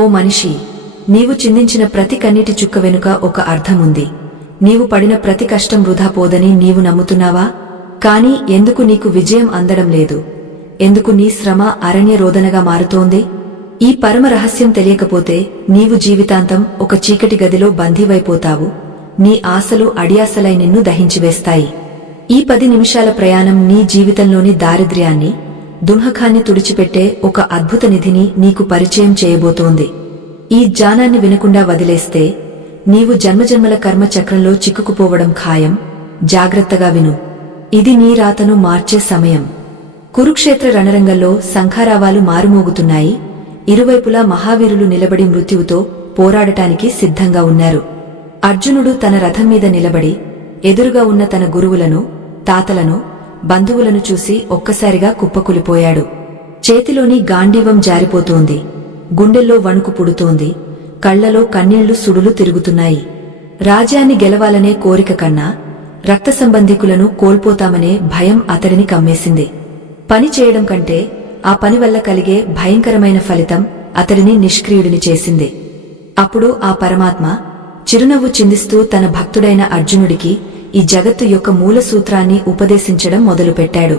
ఓ మనిషి, నీవు చిందించిన ప్రతి కన్నీటి చుక్క వెనుక ఒక అర్థముంది. నీవు పడిన ప్రతి కష్టం వృధా పోదని నీవు నమ్ముతున్నావా? కాని ఎందుకు నీకు విజయం అందడం లేదు? ఎందుకు నీ శ్రమ అరణ్యరోదనగా మారుతోంది? ఈ పరమ రహస్యం తెలియకపోతే నీవు జీవితాంతం ఒక చీకటి గదిలో బందీవైపోతావు. నీ ఆశలు అడియాసలై నిన్ను దహించివేస్తాయి. ఈ 10 నిమిషాల ప్రయాణం నీ జీవితంలోని దారిద్ర్యాన్ని, దుఃఖాన్ని తుడిచిపెట్టే ఒక అద్భుత నిధిని నీకు పరిచయం చేయబోతోంది. ఈ జ్ఞానాన్ని వినకుండా వదిలేస్తే నీవు జన్మజన్మల కర్మ చక్రంలో చిక్కుకుపోవడం ఖాయం. జాగ్రత్తగా విను. ఇది నీ రాతను మార్చే సమయం. కురుక్షేత్ర రణరంగంలో శంఖారావాలు మారుమోగుతున్నాయి. ఇరువైపులా మహావీరులు నిలబడి మృత్యువుతో పోరాడటానికి సిద్ధంగా ఉన్నారు. అర్జునుడు తన రథం మీద నిలబడి ఎదురుగా ఉన్న తన గురువులను, తాతలను, బంధువులను చూసి ఒక్కసారిగా కుప్పకూలిపోయాడు. చేతిలోని గాండీవం జారిపోతోంది. గుండెల్లో వణుకు పుడుతోంది. కళ్లలో కన్నీళ్లు సుడులు తిరుగుతున్నాయి. రాజ్యాన్ని గెలవాలనే కోరిక కన్నా రక్త సంబంధికులను కోల్పోతామనే భయం అతడిని కమ్మేసింది. పని చేయడం కంటే ఆ పని వల్ల కలిగే భయంకరమైన ఫలితం అతడిని నిష్క్రియుడిని చేసింది. అప్పుడు ఆ పరమాత్మ చిరునవ్వు చిందిస్తూ తన భక్తుడైన అర్జునుడికి ఈ జగత్తు యొక్క మూల సూత్రాన్ని ఉపదేశించడం మొదలుపెట్టాడు.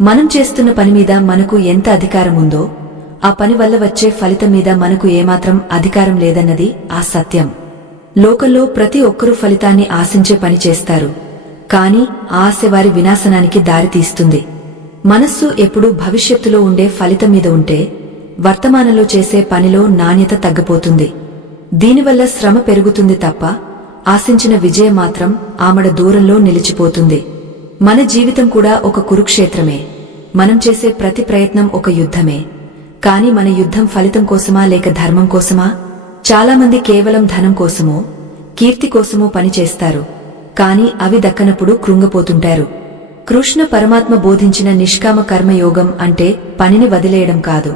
మనం చేస్తున్న పని మీద మనకు ఎంత అధికారం ఉందో, ఆ పని వల్ల వచ్చే ఫలితం మీద మనకు ఏమాత్రం అధికారం లేదన్నది ఆ సత్యం. లోకంలో ప్రతి ఒక్కరూ ఫలితాన్ని ఆశించే పని చేస్తారు. కాని ఆశ వారి వినాశనానికి దారితీస్తుంది. మనస్సు ఎప్పుడూ భవిష్యత్తులో ఉండే ఫలితం మీద ఉంటే వర్తమానంలో చేసే పనిలో నాణ్యత తగ్గిపోతుంది. దీనివల్ల శ్రమ పెరుగుతుంది తప్ప ఆశించిన విజయం మాత్రం ఆమడ దూరంలో నిలిచిపోతుంది. మన జీవితం కూడా ఒక కురుక్షేత్రమే. మనం చేసే ప్రతి ప్రయత్నం ఒక యుద్ధమే. కాని మన యుద్ధం ఫలితం కోసమా లేక ధర్మం కోసమా? చాలామంది కేవలం ధనం కోసమో, కీర్తి కోసమో పనిచేస్తారు. కాని అవి దక్కనప్పుడు కృంగిపోతుంటారు. కృష్ణ పరమాత్మ బోధించిన నిష్కామ కర్మయోగం అంటే పనిని వదిలేయడం కాదు,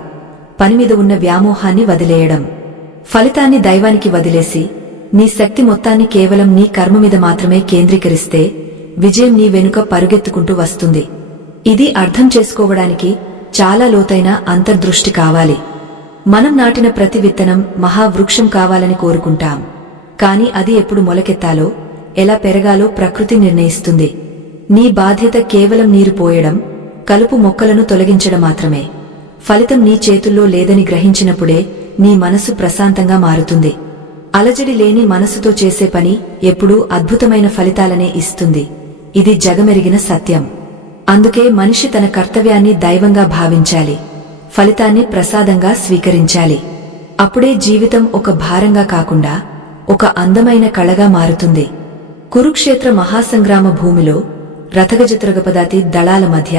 పనిమీద ఉన్న వ్యామోహాన్ని వదిలేయడం. ఫలితాన్ని దైవానికి వదిలేసి నీ శక్తి మొత్తాన్ని కేవలం నీ కర్మ మీద మాత్రమే కేంద్రీకరిస్తే విజయం నీ వెనుక పరుగెత్తుకుంటూ వస్తుంది. ఇది అర్థం చేసుకోవడానికి చాలా లోతైన అంతర్దృష్టి కావాలి. మనం నాటిన ప్రతి విత్తనం మహావృక్షం కావాలని కోరుకుంటాం. కాని అది ఎప్పుడు మొలకెత్తాలో, ఎలా పెరగాలో ప్రకృతి నిర్ణయిస్తుంది. నీ బాధ్యత కేవలం నీరు పోయడం, కలుపు మొక్కలను తొలగించడం మాత్రమే. ఫలితం నీ చేతుల్లో లేదని గ్రహించినప్పుడే నీ మనసు ప్రశాంతంగా మారుతుంది. అలజడి లేని మనసుతో చేసే పని ఎప్పుడూ అద్భుతమైన ఫలితాలనే ఇస్తుంది. ఇది జగమెరిగిన సత్యం. అందుకే మనిషి తన కర్తవ్యాన్ని దైవంగా భావించాలి, ఫలితాన్ని ప్రసాదంగా స్వీకరించాలి. అప్పుడే జీవితం ఒక భారంగా కాకుండా ఒక అందమైన కళగా మారుతుంది. కురుక్షేత్ర మహాసంగ్రామ భూమిలో రథగజత్రగపదాతి దళాల మధ్య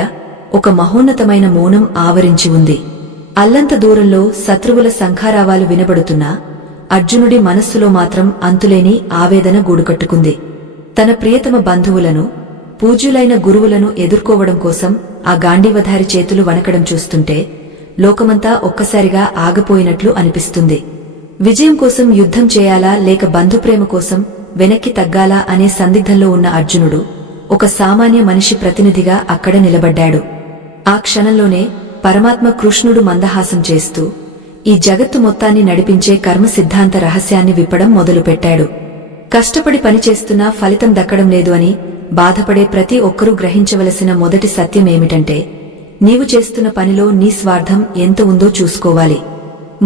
ఒక మహోన్నతమైన మౌనం ఆవరించి ఉంది. అల్లంత దూరంలో శత్రువుల శంఖారావాలు వినబడుతున్నా అర్జునుడి మనస్సులో మాత్రం అంతులేని ఆవేదన గూడుకట్టుకుంది. తన ప్రియతమ బంధువులను, పూజ్యులైన గురువులను ఎదుర్కోవడం కోసం ఆ గాంధీవధారి చేతులు వణకడం చూస్తుంటే లోకమంతా ఒక్కసారిగా ఆగిపోయినట్లు అనిపిస్తుంది. విజయం కోసం యుద్ధం చేయాలా లేక బంధుప్రేమ కోసం వెనక్కి తగ్గాలా అనే సందిగ్ధంలో ఉన్న అర్జునుడు ఒక సామాన్య మనిషి ప్రతినిధిగా అక్కడ నిలబడ్డాడు. ఆ క్షణంలోనే పరమాత్మ కృష్ణుడు మందహాసం చేస్తూ ఈ జగత్తు మొత్తాన్ని నడిపించే కర్మ సిద్ధాంత రహస్యాన్ని విప్పడం మొదలుపెట్టాడు. కష్టపడి పనిచేస్తున్నా ఫలితం దక్కడం లేదు అని బాధపడే ప్రతి ఒక్కరూ గ్రహించవలసిన మొదటి సత్యం ఏమిటంటే, నీవు చేస్తున్న పనిలో నీ స్వార్థం ఎంత ఉందో చూసుకోవాలి.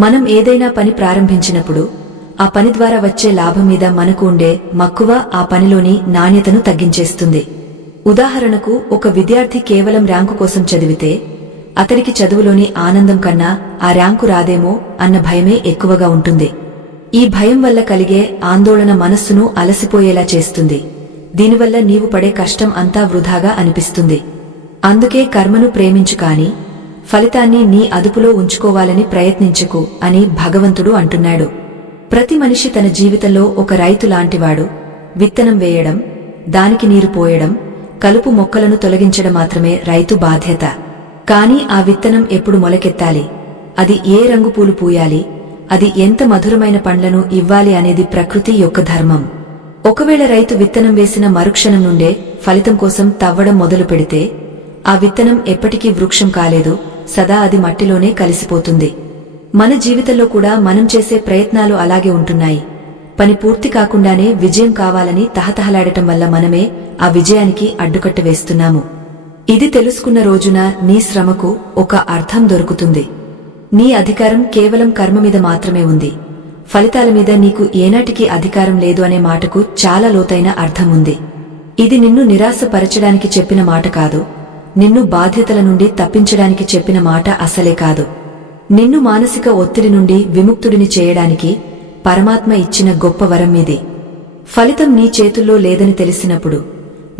మనం ఏదైనా పని ప్రారంభించినప్పుడు ఆ పని ద్వారా వచ్చే లాభం మీద మనకు ఉండే మక్కువ ఆ పనిలోని నాణ్యతను తగ్గించేస్తుంది. ఉదాహరణకు, ఒక విద్యార్థి కేవలం ర్యాంకు కోసం చదివితే అతడికి చదువులోని ఆనందం కన్నా ఆ ర్యాంకు రాదేమో అన్న భయమే ఎక్కువగా ఉంటుంది. ఈ భయం వల్ల కలిగే ఆందోళన మనస్సును అలసిపోయేలా చేస్తుంది. దీనివల్ల నీవు పడే కష్టం అంతా వృధాగా అనిపిస్తుంది. అందుకే కర్మను ప్రేమించు కాని ఫలితాన్ని నీ అదుపులో ఉంచుకోవాలని ప్రయత్నించకు అని భగవంతుడు అంటున్నాడు. ప్రతి మనిషి తన జీవితంలో ఒక రైతు లాంటివాడు. విత్తనం వేయడం, దానికి నీరు పోయడం, కలుపు మొక్కలను తొలగించడం మాత్రమే రైతు బాధ్యత. కాని ఆ విత్తనం ఎప్పుడు మొలకెత్తాలి, అది ఏ రంగు పూలు పూయాలి, అది ఎంత మధురమైన పండ్లను ఇవ్వాలి అనేది ప్రకృతి యొక్క ధర్మం. ఒకవేళ రైతు విత్తనం వేసిన మరుక్షణం నుండే ఫలితం కోసం తవ్వడం మొదలు పెడితే ఆ విత్తనం ఎప్పటికీ వృక్షం కాలేదు, సదా అది మట్టిలోనే కలిసిపోతుంది. మన జీవితంలో కూడా మనం చేసే ప్రయత్నాలు అలాగే ఉంటున్నాయి. పని పూర్తి కాకుండానే విజయం కావాలని తహతహలాడటం వల్ల మనమే ఆ విజయానికి అడ్డుకట్ట వేస్తున్నాము. ఇది తెలుసుకున్న రోజున నీ శ్రమకు ఒక అర్థం దొరుకుతుంది. నీ అధికారం కేవలం కర్మ మీద మాత్రమే ఉంది. ఫలితాల మీద నీకు ఏనాటికి అధికారం లేదు అనే మాటకు చాలా లోతైన అర్థం ఉంది. ఇది నిన్ను నిరాశపరచడానికి చెప్పిన మాట కాదు. నిన్ను బాధ్యతల నుండి తప్పించడానికి చెప్పిన మాట అసలే కాదు. నిన్ను మానసిక ఒత్తిడి నుండి విముక్తుడిని చేయడానికి పరమాత్మ ఇచ్చిన గొప్ప వరం ఇది. ఫలితం నీ చేతుల్లో లేదని తెలిసినప్పుడు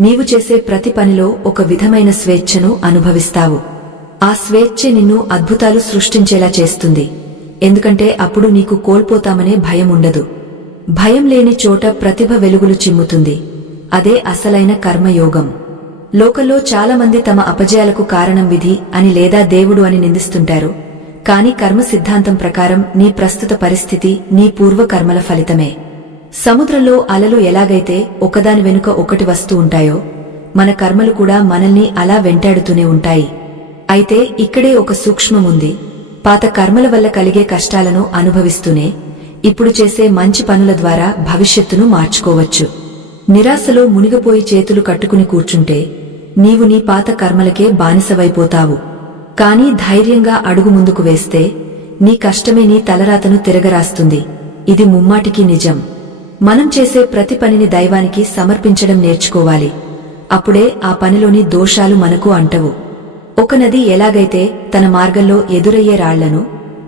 నీవు చేసే ప్రతి పనిలో ఒక విధమైన స్వేచ్ఛను అనుభవిస్తావు. ఆ స్వేచ్ఛే నిన్ను అద్భుతాలు సృష్టించేలా చేస్తుంది. ఎందుకంటే అప్పుడు నీకు కోల్పోతామనే భయం ఉండదు. భయం లేని చోట ప్రతిభ వెలుగులు చిమ్ముతుంది. అదే అసలైన కర్మయోగం. లోకంలో చాలామంది తమ అపజయాలకు కారణం విధి అని లేదా దేవుడు అని నిందిస్తుంటారు. కాని కర్మ సిద్ధాంతం ప్రకారం నీ ప్రస్తుత పరిస్థితి నీ పూర్వకర్మల ఫలితమే. సముద్రంలో అలలు ఎలాగైతే ఒకదాని వెనుక ఒకటి వస్తూ ఉంటాయో మన కర్మలు కూడా మనల్ని అలా వెంటాడుతూనే ఉంటాయి. అయితే ఇక్కడే ఒక సూక్ష్మముంది. పాత కర్మల వల్ల కలిగే కష్టాలను అనుభవిస్తూనే ఇప్పుడు చేసే మంచి పనుల ద్వారా భవిష్యత్తును మార్చుకోవచ్చు. నిరాశలో మునిగిపోయి చేతులు కట్టుకుని కూర్చుంటే నీవు నీ పాత కర్మలకే బానిసవైపోతావు. కాని ధైర్యంగా అడుగు ముందుకు వేస్తే నీ కష్టమే నీ తలరాతను తిరగరాస్తుంది. ఇది ముమ్మాటికి నిజం. మనం చేసే ప్రతి పనిని దైవానికి సమర్పించడం నేర్చుకోవాలి. అప్పుడే ఆ పనిలోని దోషాలు మనకు అంటవు. ఒక నది ఎలాగైతే తన మార్గంలో ఎదురయ్యే రాళ్లను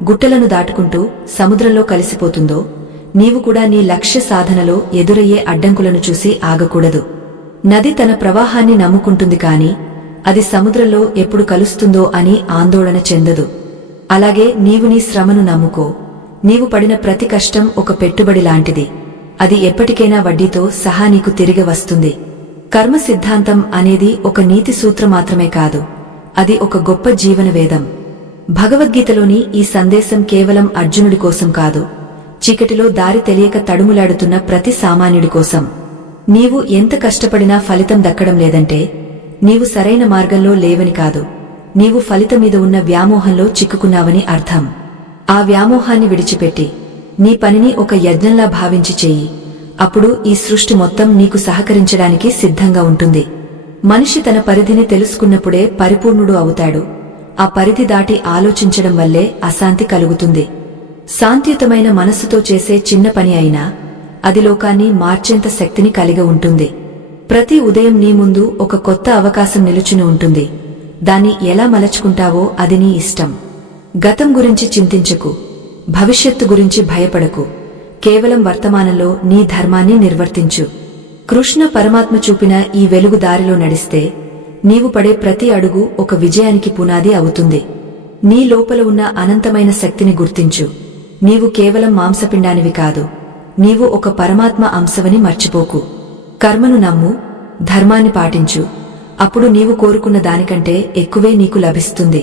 గుట్టలను దాటుకుంటూ సముద్రంలో కలిసిపోతుందో నీవు కూడా నీ లక్ష్య సాధనలో ఎదురయ్యే అడ్డంకులను చూసి ఆగకూడదు. నది తన ప్రవాహాన్ని నమ్ముకుంటుంది కాని అది సముద్రంలో ఎప్పుడు కలుస్తుందో అని ఆందోళన చెందదు. అలాగే నీవు నీ శ్రమను నమ్ముకో. నీవు పడిన ప్రతి కష్టం ఒక పెట్టుబడి లాంటిది. అది ఎప్పటికైనా వడ్డీతో సహా నీకు తిరిగి వస్తుంది. కర్మ సిద్ధాంతం అనేది ఒక నీతి సూత్రం మాత్రమే కాదు, అది ఒక గొప్ప జీవన వేదం. భగవద్గీతలోని ఈ సందేశం కేవలం అర్జునుడి కోసం కాదు, చీకటిలో దారి తెలియక తడుములాడుతున్న ప్రతి సామాన్యుడి కోసం. నీవు ఎంత కష్టపడినా ఫలితం దక్కడం లేదంటే నీవు సరైన మార్గంలో లేవని కాదు, నీవు ఫలితం మీద ఉన్న వ్యామోహంలో చిక్కుకున్నావని అర్థం. ఆ వ్యామోహాన్ని విడిచిపెట్టి నీ పనిని ఒక యజ్ఞంలా భావించి చెయ్యి. అప్పుడు ఈ సృష్టి మొత్తం నీకు సహకరించడానికి సిద్ధంగా ఉంటుంది. మనిషి తన పరిధిని తెలుసుకున్నప్పుడే పరిపూర్ణుడు అవుతాడు. ఆ పరిధి దాటి ఆలోచించడం వల్లే అశాంతి కలుగుతుంది. శాంతియుతమైన మనస్సుతో చేసే చిన్న పని అయినా అది లోకాన్ని మార్చేంత శక్తిని కలిగి ఉంటుంది. ప్రతి ఉదయం నీ ముందు ఒక కొత్త అవకాశం నిలుచుని ఉంటుంది. దాన్ని ఎలా మలచుకుంటావో అది నీ ఇష్టం. గతం గురించి చింతించకు, భవిష్యత్తు గురించి భయపడకు. కేవలం వర్తమానంలో నీ ధర్మాన్ని నిర్వర్తించు. కృష్ణ పరమాత్మ చూపిన ఈ వెలుగు దారిలో నడిస్తే నీవు పడే ప్రతి అడుగు ఒక విజయానికి పునాది అవుతుంది. నీ లోపల ఉన్న అనంతమైన శక్తిని గుర్తించు. నీవు కేవలం మాంసపిండానివి కాదు, నీవు ఒక పరమాత్మ అంశవని మర్చిపోకు. కర్మను నమ్ము, ధర్మాన్ని పాటించు. అప్పుడు నీవు కోరుకున్న దానికంటే ఎక్కువే నీకు లభిస్తుంది.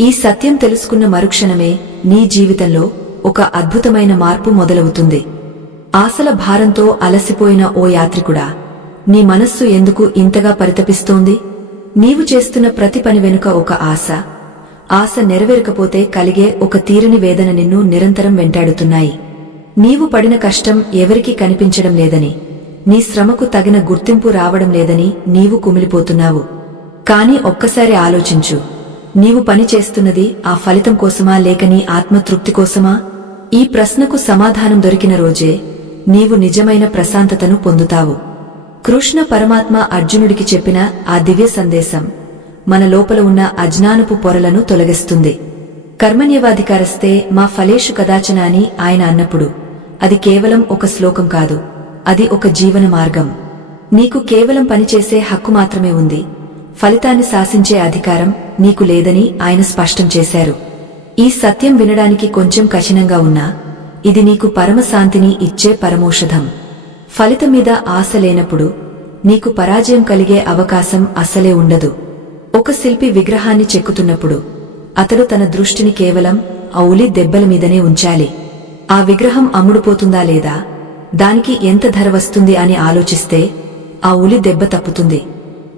ఈ సత్యం తెలుసుకున్న మరుక్షణమే నీ జీవితంలో ఒక అద్భుతమైన మార్పు మొదలవుతుంది. ఆశల భారంతో అలసిపోయిన ఓ యాత్రికుడా, నీ మనస్సు ఎందుకు ఇంతగా పరితపిస్తోంది? నీవు చేస్తున్న ప్రతి పని వెనుక ఒక ఆశ నెరవేరకపోతే కలిగే ఒక తీరని వేదన నిన్ను నిరంతరం వెంటాడుతున్నాయి. నీవు పడిన కష్టం ఎవరికీ కనిపించడం లేదని, నీ శ్రమకు తగిన గుర్తింపు రావడం లేదని నీవు కుమిలిపోతున్నావు. కాని ఒక్కసారి ఆలోచించు, నీవు పని చేస్తున్నది ఆ ఫలితం కోసమా లేక నీ ఆత్మతృప్తి కోసమా? ఈ ప్రశ్నకు సమాధానం దొరికిన రోజే నీవు నిజమైన ప్రశాంతతను పొందుతావు. కృష్ణ పరమాత్మ అర్జునుడికి చెప్పిన ఆ దివ్య సందేశం మన లోపల ఉన్న అజ్ఞానపు పొరలను తొలగిస్తుంది. కర్మణ్యవాధికారస్తే మా ఫలేషు కదాచన అని ఆయన అన్నప్పుడు అది కేవలం ఒక శ్లోకం కాదు, అది ఒక జీవన మార్గం. నీకు కేవలం పనిచేసే హక్కు మాత్రమే ఉంది, ఫలితాన్ని శాసించే అధికారం నీకు లేదని ఆయన స్పష్టం చేశారు. ఈ సత్యం వినడానికి కొంచెం కఠినంగా ఉన్నా ఇది నీకు పరమశాంతిని ఇచ్చే పరమౌషధం. ఫలితం మీద ఆశ లేనప్పుడు నీకు పరాజయం కలిగే అవకాశం అసలే ఉండదు. ఒక శిల్పి విగ్రహాన్ని చెక్కుతున్నప్పుడు అతడు తన దృష్టిని కేవలం ఆ ఉలి దెబ్బల మీదనే ఉంచాలి. ఆ విగ్రహం అమ్ముడుపోతుందా లేదా, దానికి ఎంత ధర వస్తుంది అని ఆలోచిస్తే ఆ ఉలి దెబ్బ తప్పుతుంది.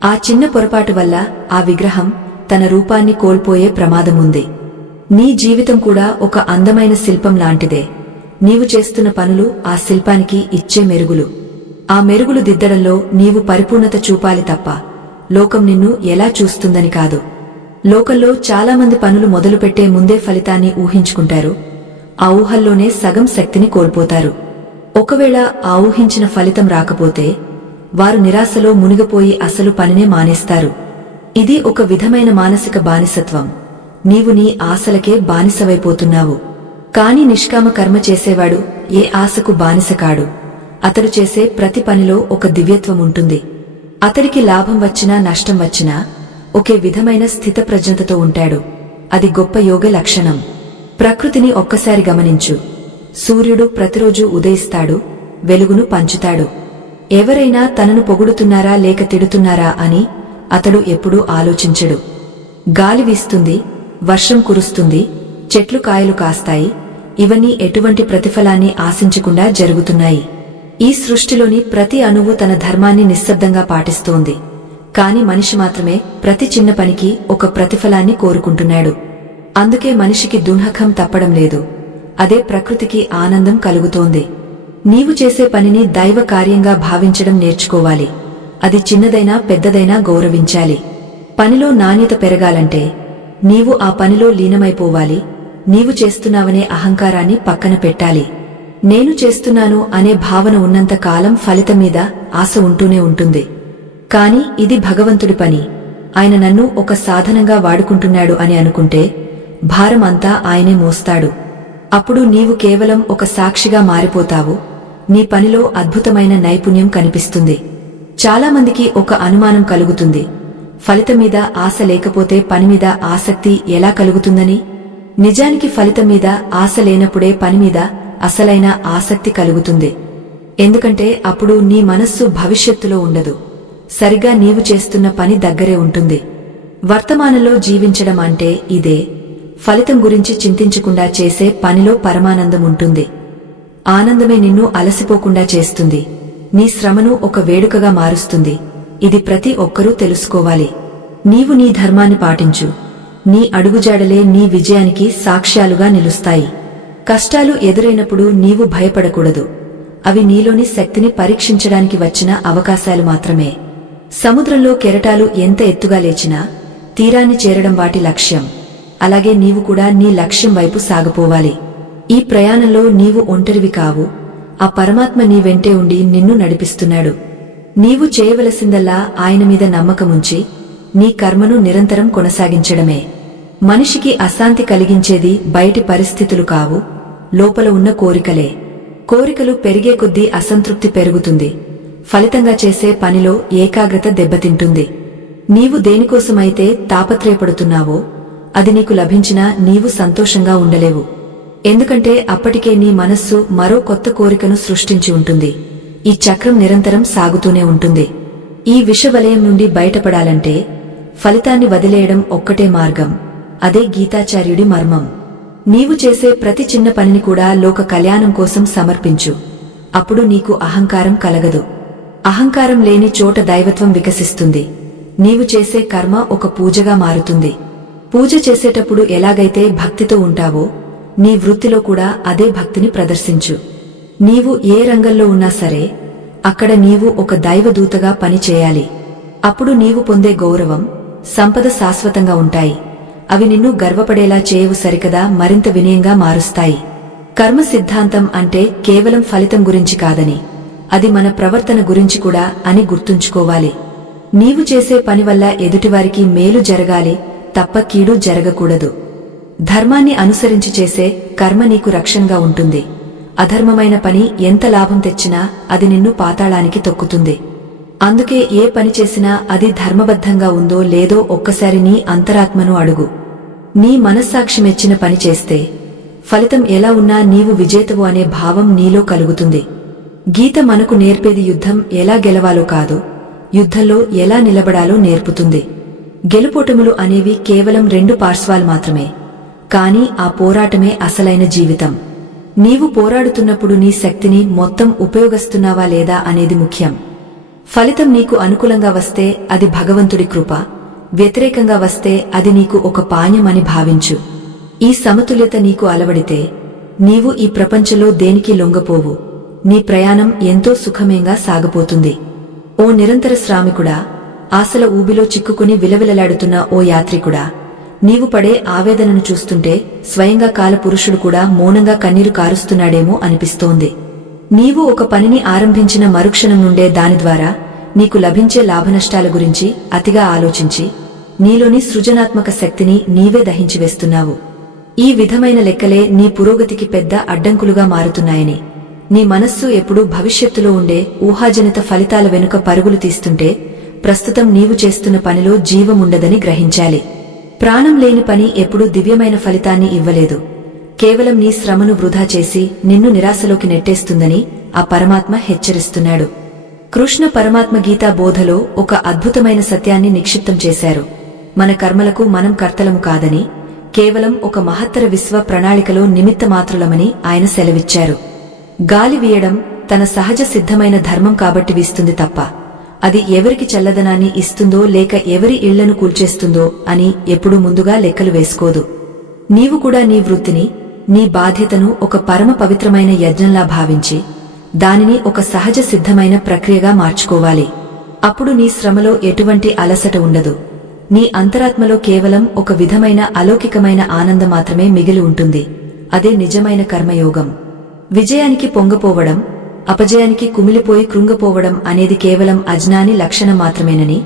ఆ చిన్న పొరపాటు వల్ల ఆ విగ్రహం తన రూపాన్ని కోల్పోయే ప్రమాదముంది. నీ జీవితం కూడా ఒక అందమైన శిల్పం లాంటిదే. నీవు చేస్తున్న పనులు ఆ శిల్పానికి ఇచ్చే మెరుగులు. ఆ మెరుగులు దిద్దడంలో నీవు పరిపూర్ణత చూపాలి తప్ప లోకం నిన్ను ఎలా చూస్తుందని కాదు. లోకంలో చాలామంది పనులు మొదలుపెట్టే ముందే ఫలితాన్ని ఊహించుకుంటారు. ఆ ఊహల్లోనే సగం శక్తిని కోల్పోతారు. ఒకవేళ ఆ ఊహించిన ఫలితం రాకపోతే వారు నిరాశలో మునిగిపోయి అసలు పనినే మానేస్తారు. ఇది ఒక విధమైన మానసిక బానిసత్వం. నీవు నీ ఆశలకే బానిసవైపోతున్నావు. కాని నిష్కామ కర్మ చేసేవాడు ఏ ఆశకు బానిస కాడు. అతడు చేసే ప్రతి పనిలో ఒక దివ్యత్వం ఉంటుంది. అతడికి లాభం వచ్చినా నష్టం వచ్చినా ఒకే విధమైన స్థితప్రజ్ఞతతో ఉంటాడు. అది గొప్ప యోగ లక్షణం. ప్రకృతిని ఒక్కసారి గమనించు. సూర్యుడు ప్రతిరోజు ఉదయిస్తాడు, వెలుగును పంచుతాడు. ఎవరైనా తనను పొగుడుతున్నారా లేక తిడుతున్నారా అని అతడు ఎప్పుడూ ఆలోచించడు. గాలి వీస్తుంది, వర్షం కురుస్తుంది, చెట్లు కాయలు కాస్తాయి. ఇవన్నీ ఎటువంటి ప్రతిఫలాన్ని ఆశించకుండా జరుగుతున్నాయి. ఈ సృష్టిలోని ప్రతి అణువు తన ధర్మాన్ని నిశ్శబ్దంగా పాటిస్తోంది. కాని మనిషి మాత్రమే ప్రతి చిన్న పనికి ఒక ప్రతిఫలాన్ని కోరుకుంటున్నాడు. అందుకే మనిషికి దుఃఖం తప్పడం లేదు. అదే ప్రకృతికి ఆనందం కలుగుతోంది. నీవు చేసే పనిని దైవ కార్యంగా భావించడం నేర్చుకోవాలి. అది చిన్నదైనా పెద్దదైనా గౌరవించాలి. పనిలో నాణ్యత పెరగాలంటే నీవు ఆ పనిలో లీనమైపోవాలి. నీవు చేస్తున్నావనే అహంకారాన్ని పక్కన పెట్టాలి. నేను చేస్తున్నాను అనే భావన ఉన్నంత కాలం ఫలితం మీద ఆశ ఉంటూనే ఉంటుంది. కాని ఇది భగవంతుడి పని. ఆయన నన్ను ఒక సాధనంగా వాడుకుంటున్నాడు అని అనుకుంటే భారం అంతా ఆయనే మోస్తాడు. అప్పుడు నీవు కేవలం ఒక సాక్షిగా మారిపోతావు. నీ పనిలో అద్భుతమైన నైపుణ్యం కనిపిస్తుంది. చాలామందికి ఒక అనుమానం కలుగుతుంది, ఫలితం మీద ఆశ లేకపోతే పనిమీద ఆసక్తి ఎలా కలుగుతుందని. నిజానికి ఫలితం మీద ఆశ లేనప్పుడే పనిమీద అసలైన ఆసక్తి కలుగుతుంది. ఎందుకంటే అప్పుడు నీ మనస్సు భవిష్యత్తులో ఉండదు. సరిగా నీవు చేస్తున్న పని దగ్గరే ఉంటుంది. వర్తమానంలో జీవించడం అంటే ఇదే. ఫలితం గురించి చింతించకుండా చేసే పనిలో పరమానందం ఉంటుంది. ఆనందమే నిన్ను అలసిపోకుండా చేస్తుంది. నీ శ్రమను ఒక వేడుకగా మారుస్తుంది. ఇది ప్రతి ఒక్కరూ తెలుసుకోవాలి. నీవు నీ ధర్మాన్ని పాటించు. నీ అడుగుజాడలే నీ విజయానికి సాక్ష్యాలుగా నిలుస్తాయి. కష్టాలు ఎదురైనప్పుడు నీవు భయపడకూడదు. అవి నీలోని శక్తిని పరీక్షించడానికి వచ్చిన అవకాశాలు మాత్రమే. సముద్రంలో కెరటాలు ఎంత ఎత్తుగా లేచినా తీరాన్ని చేరడం వాటి లక్ష్యం. అలాగే నీవు కూడా నీ లక్ష్యం వైపు సాగిపోవాలి. ఈ ప్రయాణంలో నీవు ఒంటరివి కావు. ఆ పరమాత్మ నీ వెంటే ఉండి నిన్ను నడిపిస్తున్నాడు. నీవు చేయవలసిందల్లా ఆయన మీద నమ్మకముంచి నీ కర్మను నిరంతరం కొనసాగించడమే. మనిషికి అశాంతి కలిగించేది బయటి పరిస్థితులు కావు, లోపల ఉన్న కోరికలే. కోరికలు పెరిగే కొద్దీ అసంతృప్తి పెరుగుతుంది. ఫలితంగా చేసే పనిలో ఏకాగ్రత దెబ్బతింటుంది. నీవు దేనికోసమైతే తాపత్రయపడుతున్నావో అది నీకు లభించినా నీవు సంతోషంగా ఉండలేవు. ఎందుకంటే అప్పటికే నీ మనస్సు మరో కొత్త కోరికను సృష్టించి ఉంటుంది. ఈ చక్రం నిరంతరం సాగుతూనే ఉంటుంది. ఈ విషవలయం నుండి బయటపడాలంటే ఫలితాన్ని వదిలేయడం ఒక్కటే మార్గం. అదే గీతాచార్యుడి మర్మం. నీవు చేసే ప్రతి చిన్న పనిని కూడా లోక కళ్యాణం కోసం సమర్పించు. అప్పుడు నీకు అహంకారం కలగదు. అహంకారం లేని చోట దైవత్వం వికసిస్తుంది. నీవు చేసే కర్మ ఒక పూజగా మారుతుంది. పూజ చేసేటప్పుడు ఎలాగైతే భక్తితో ఉంటావో నీ వృత్తిలో కూడా అదే భక్తిని ప్రదర్శించు. నీవు ఏ రంగంలో ఉన్నా సరే అక్కడ నీవు ఒక దైవదూతగా పని చేయాలి. అప్పుడు నీవు పొందే గౌరవం, సంపద శాశ్వతంగా ఉంటాయి. అవి నిన్ను గర్వపడేలా చేయవు సరికదా, మరింత వినయంగా మారుస్తాయి. కర్మ సిద్ధాంతం అంటే కేవలం ఫలితం గురించి కాదని, అది మన ప్రవర్తన గురించి కూడా అని గుర్తుంచుకోవాలి. నీవు చేసే పని వల్ల ఎదుటివారికి మేలు జరగాలి తప్ప కీడు జరగకూడదు. ధర్మాన్ని అనుసరించి చేసే కర్మ నీకు రక్షణగా ఉంటుంది. అధర్మమైన పని ఎంత లాభం తెచ్చినా అది నిన్ను పాతాళానికి తొక్కుతుంది. అందుకే ఏ పని చేసినా అది ధర్మబద్ధంగా ఉందో లేదో ఒక్కసారి నీ అంతరాత్మను అడుగు. నీ మనస్సాక్షి మెచ్చిన పని చేస్తే ఫలితం ఎలా ఉన్నా నీవు విజేతవు అనే భావం నీలో కలుగుతుంది. గీత మనకు నేర్పేది యుద్ధం ఎలా గెలవాలో కాదు, యుద్ధంలో ఎలా నిలబడాలో నేర్పుతుంది. గెలుపోటములు అనేవి కేవలం రెండు పార్శ్వాలు మాత్రమే. కాని ఆ పోరాటమే అసలైన జీవితం. నీవు పోరాడుతున్నప్పుడు నీ శక్తిని మొత్తం ఉపయోగిస్తున్నావా లేదా అనేది ముఖ్యం. ఫలితం నీకు అనుకూలంగా వస్తే అది భగవంతుడి కృప, వ్యతిరేకంగా వస్తే అది నీకు ఒక పాణ్యం అని భావించు. ఈ సమతుల్యత నీకు అలవడితే నీవు ఈ ప్రపంచంలో దేనికి లొంగపోవు. నీ ప్రయాణం ఎంతో సుఖమేంగా సాగపోతుంది. ఓ నిరంతర శ్రామికుడా, ఆశల ఊబిలో చిక్కుకుని విలవిలలాడుతున్న ఓ యాత్రికుడా, నీవు పడే ఆవేదనను చూస్తుంటే స్వయంగా కాలపురుషుడు కూడా మౌనంగా కన్నీరు కారుస్తున్నాడేమో అనిపిస్తోంది. నీవు ఒక పనిని ఆరంభించిన మరుక్షణం నుండే దాని ద్వారా నీకు లభించే లాభనష్టాల గురించి అతిగా ఆలోచించి నీలోని సృజనాత్మక శక్తిని నీవే దహించివేస్తున్నావు. ఈ విధమైన లెక్కలే నీ పురోగతికి పెద్ద అడ్డంకులుగా మారుతున్నాయని, నీ మనస్సు ఎప్పుడూ భవిష్యత్తులో ఉండే ఊహాజనిత ఫలితాల వెనుక పరుగులు తీస్తుంటే ప్రస్తుతం నీవు చేస్తున్న పనిలో జీవముండదని గ్రహించాలి. ప్రాణం లేని పని ఎప్పుడూ దివ్యమైన ఫలితాన్ని ఇవ్వలేదు. కేవలం నీ శ్రమను వృధా చేసి నిన్ను నిరాశలోకి నెట్టేస్తుందని ఆ పరమాత్మ హెచ్చరిస్తున్నాడు. కృష్ణ పరమాత్మ గీతా బోధలో ఒక అద్భుతమైన సత్యాన్ని నిక్షిప్తం చేశారు. మన కర్మలకు మనం కర్తలము కాదని, కేవలం ఒక మహత్తర విశ్వ ప్రణాళికలో నిమిత్తమాత్రులమని ఆయన సెలవిచ్చారు. గాలి వీయడం తన సహజ సిద్ధమైన ధర్మం కాబట్టి వీస్తుంది తప్ప అది ఎవరికి చల్లదనాన్ని ఇస్తుందో లేక ఎవరి ఇళ్లను కూల్చేస్తుందో అని ఎప్పుడూ ముందుగా లెక్కలు వేసుకోదు. నీవు కూడా నీ వృత్తిని, నీ బాధ్యతను ఒక పరమ పవిత్రమైన యజ్ఞంలా భావించి దానిని ఒక సహజ సిద్ధమైన ప్రక్రియగా మార్చుకోవాలి. అప్పుడు నీ శ్రమలో ఎటువంటి అలసట ఉండదు. నీ అంతరాత్మలో కేవలం ఒక విధమైన అలౌకికమైన ఆనందం మాత్రమే మిగిలి ఉంటుంది. అదే నిజమైన కర్మయోగం. విజయానికి పొంగపోవడం, అపజయానికి కుమిలిపోయి కృంగపోవడం అనేది కేవలం అజ్ఞాని లక్షణం మాత్రమేనని,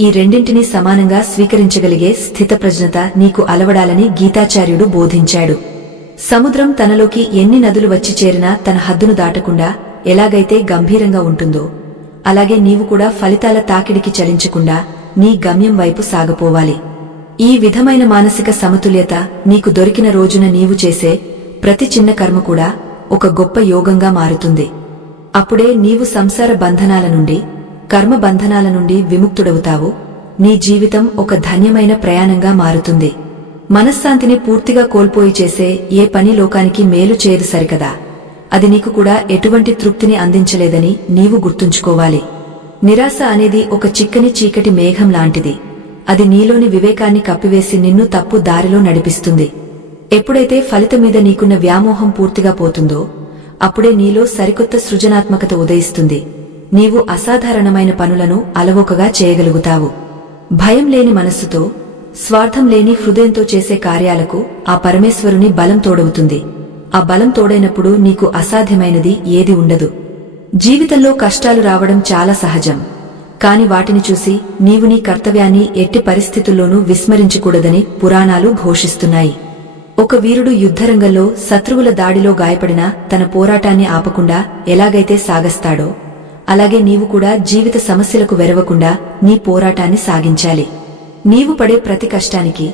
ఈ రెండింటినీ సమానంగా స్వీకరించగలిగే స్థితప్రజ్ఞత నీకు అలవడాలని గీతాచార్యుడు బోధించాడు. సముద్రం తనలోకి ఎన్ని నదులు వచ్చి చేరినా తన హద్దును దాటకుండా ఎలాగైతే గంభీరంగా ఉంటుందో, అలాగే నీవు కూడా ఫలితాల తాకిడికి చలించకుండా నీ గమ్యం వైపు సాగపోవాలి. ఈ విధమైన మానసిక సమతుల్యత నీకు దొరికిన రోజున నీవు చేసే ప్రతి చిన్న కర్మ కూడా ఒక గొప్ప యోగంగా మారుతుంది. అప్పుడే నీవు సంసార బంధనాల నుండి, కర్మ బంధనాల నుండి విముక్తుడవుతావు. నీ జీవితం ఒక ధన్యమైన ప్రయాణంగా మారుతుంది. మనశ్శాంతిని పూర్తిగా కోల్పోయి చేసే ఏ పని లోకానికి మేలు చేయదు సరికదా, అది నీకు కూడా ఎటువంటి తృప్తిని అందించలేదని నీవు గుర్తుంచుకోవాలి. నిరాశ అనేది ఒక చిక్కని చీకటి మేఘం లాంటిది. అది నీలోని వివేకాన్ని కప్పివేసి నిన్ను తప్పు దారిలో నడిపిస్తుంది. ఎప్పుడైతే ఫలితం మీద నీకున్న వ్యామోహం పూర్తిగా పోతుందో అప్పుడే నీలో సరికొత్త సృజనాత్మకత ఉదయిస్తుంది. నీవు అసాధారణమైన పనులను అలవోకగా చేయగలుగుతావు. భయం లేని మనస్సుతో, స్వార్థం లేని హృదయంతో చేసే కార్యాలకు ఆ పరమేశ్వరుని బలం తోడవుతుంది. ఆ బలం తోడైనప్పుడు నీకు అసాధ్యమైనది ఏది ఉండదు. జీవితంలో కష్టాలు రావడం చాలా సహజం. కాని వాటిని చూసి నీవు నీ కర్తవ్యాన్ని ఎట్టి పరిస్థితుల్లోనూ విస్మరించకూడదని పురాణాలు ఘోషిస్తున్నాయి. ఒక వీరుడు యుద్ధరంగంలో శత్రువుల దాడిలో గాయపడినా తన పోరాటాన్ని ఆపకుండా ఎలాగైతే సాగస్తాడో, అలాగే నీవు కూడా జీవిత సమస్యలకు వెరవకుండా నీ పోరాటాన్ని సాగించాలి. నీవు పడే ప్రతి కష్టానికి,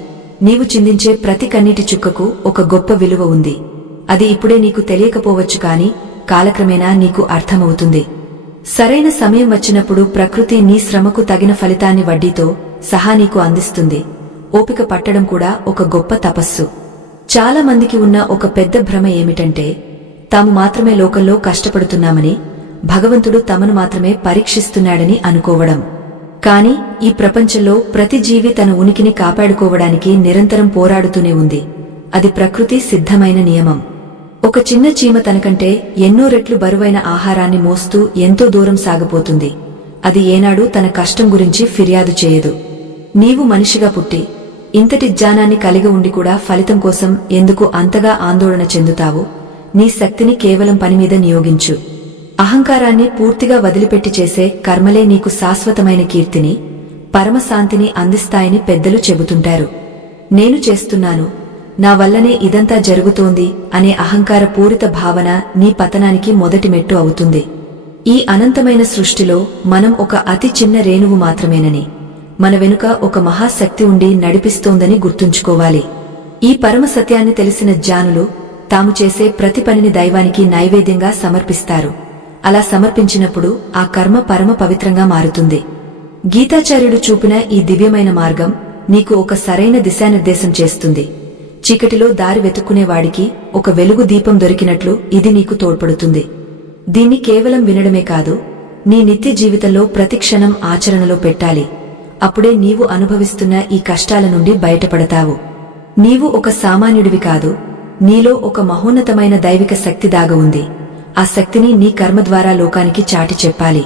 నీవు చిందించే ప్రతి కన్నీటి చుక్కకు ఒక గొప్ప విలువ ఉంది. అది ఇప్పుడే నీకు తెలియకపోవచ్చు, కాని కాలక్రమేణా నీకు అర్థమవుతుంది. సరైన సమయం వచ్చినప్పుడు ప్రకృతి నీ శ్రమకు తగిన ఫలితాన్ని వడ్డీతో సహా నీకు అందిస్తుంది. ఓపిక పట్టడం కూడా ఒక గొప్ప తపస్సు. చాలా మందికి ఉన్న ఒక పెద్ద భ్రమ ఏమిటంటే, తాము మాత్రమే లోకంలో కష్టపడుతున్నామని, భగవంతుడు తమను మాత్రమే పరీక్షిస్తున్నాడని అనుకోవడం. కాని ఈ ప్రపంచంలో ప్రతి జీవి తన ఉనికిని కాపాడుకోవడానికి నిరంతరం పోరాడుతూనే ఉంది. అది ప్రకృతి సిద్ధమైన నియమం. ఒక చిన్న చీమ తనకంటే ఎన్నో రెట్లు బరువైన ఆహారాన్ని మోస్తూ ఎంతో దూరం సాగిపోతుంది. అది ఏనాడు తన కష్టం గురించి ఫిర్యాదు చేయదు. నీవు మనిషిగా పుట్టి ఇంతటి జ్ఞానాన్ని కలిగి ఉండి కూడా ఫలితం కోసం ఎందుకు అంతగా ఆందోళన చెందుతావు? నీ శక్తిని కేవలం పనిమీద నియోగించు. అహంకారాన్ని పూర్తిగా వదిలిపెట్టి చేసే కర్మలే నీకు శాశ్వతమైన కీర్తిని, పరమశాంతిని అందిస్తాయని పెద్దలు చెబుతుంటారు. నేను చేస్తున్నాను, నా వల్లనే ఇదంతా జరుగుతోంది అనే అహంకార పూరిత భావన నీ పతనానికి మొదటి మెట్టు అవుతుంది. ఈ అనంతమైన సృష్టిలో మనం ఒక అతి చిన్న రేణువు మాత్రమేనని, మన వెనుక ఒక మహాశక్తి ఉండి నడిపిస్తోందని గుర్తుంచుకోవాలి. ఈ పరమ సత్యాన్ని తెలిసిన జ్ఞానులు తాము చేసే ప్రతి పనిని దైవానికి నైవేద్యంగా సమర్పిస్తారు. అలా సమర్పించినప్పుడు ఆ కర్మ పరమ పవిత్రంగా మారుతుంది. గీతాచార్యుడు చూపిన ఈ దివ్యమైన మార్గం నీకు ఒక సరైన దిశానిర్దేశం చేస్తుంది. చీకటిలో దారి వెతుక్కునేవాడికి ఒక వెలుగు దీపం దొరికినట్లు ఇది నీకు తోడ్పడుతుంది. దీన్ని కేవలం వినడమే కాదు, నీ నిత్య జీవితంలో ప్రతి క్షణం ఆచరణలో పెట్టాలి. అప్పుడే నీవు అనుభవిస్తున్న ఈ కష్టాల నుండి బయటపడతావు. నీవు ఒక సామాన్యుడివి కాదు, నీలో ఒక మహోన్నతమైన దైవిక శక్తి దాగ ఉంది. ఆ శక్తిని నీ కర్మ ద్వారా లోకానికి చాటి చెప్పాలి.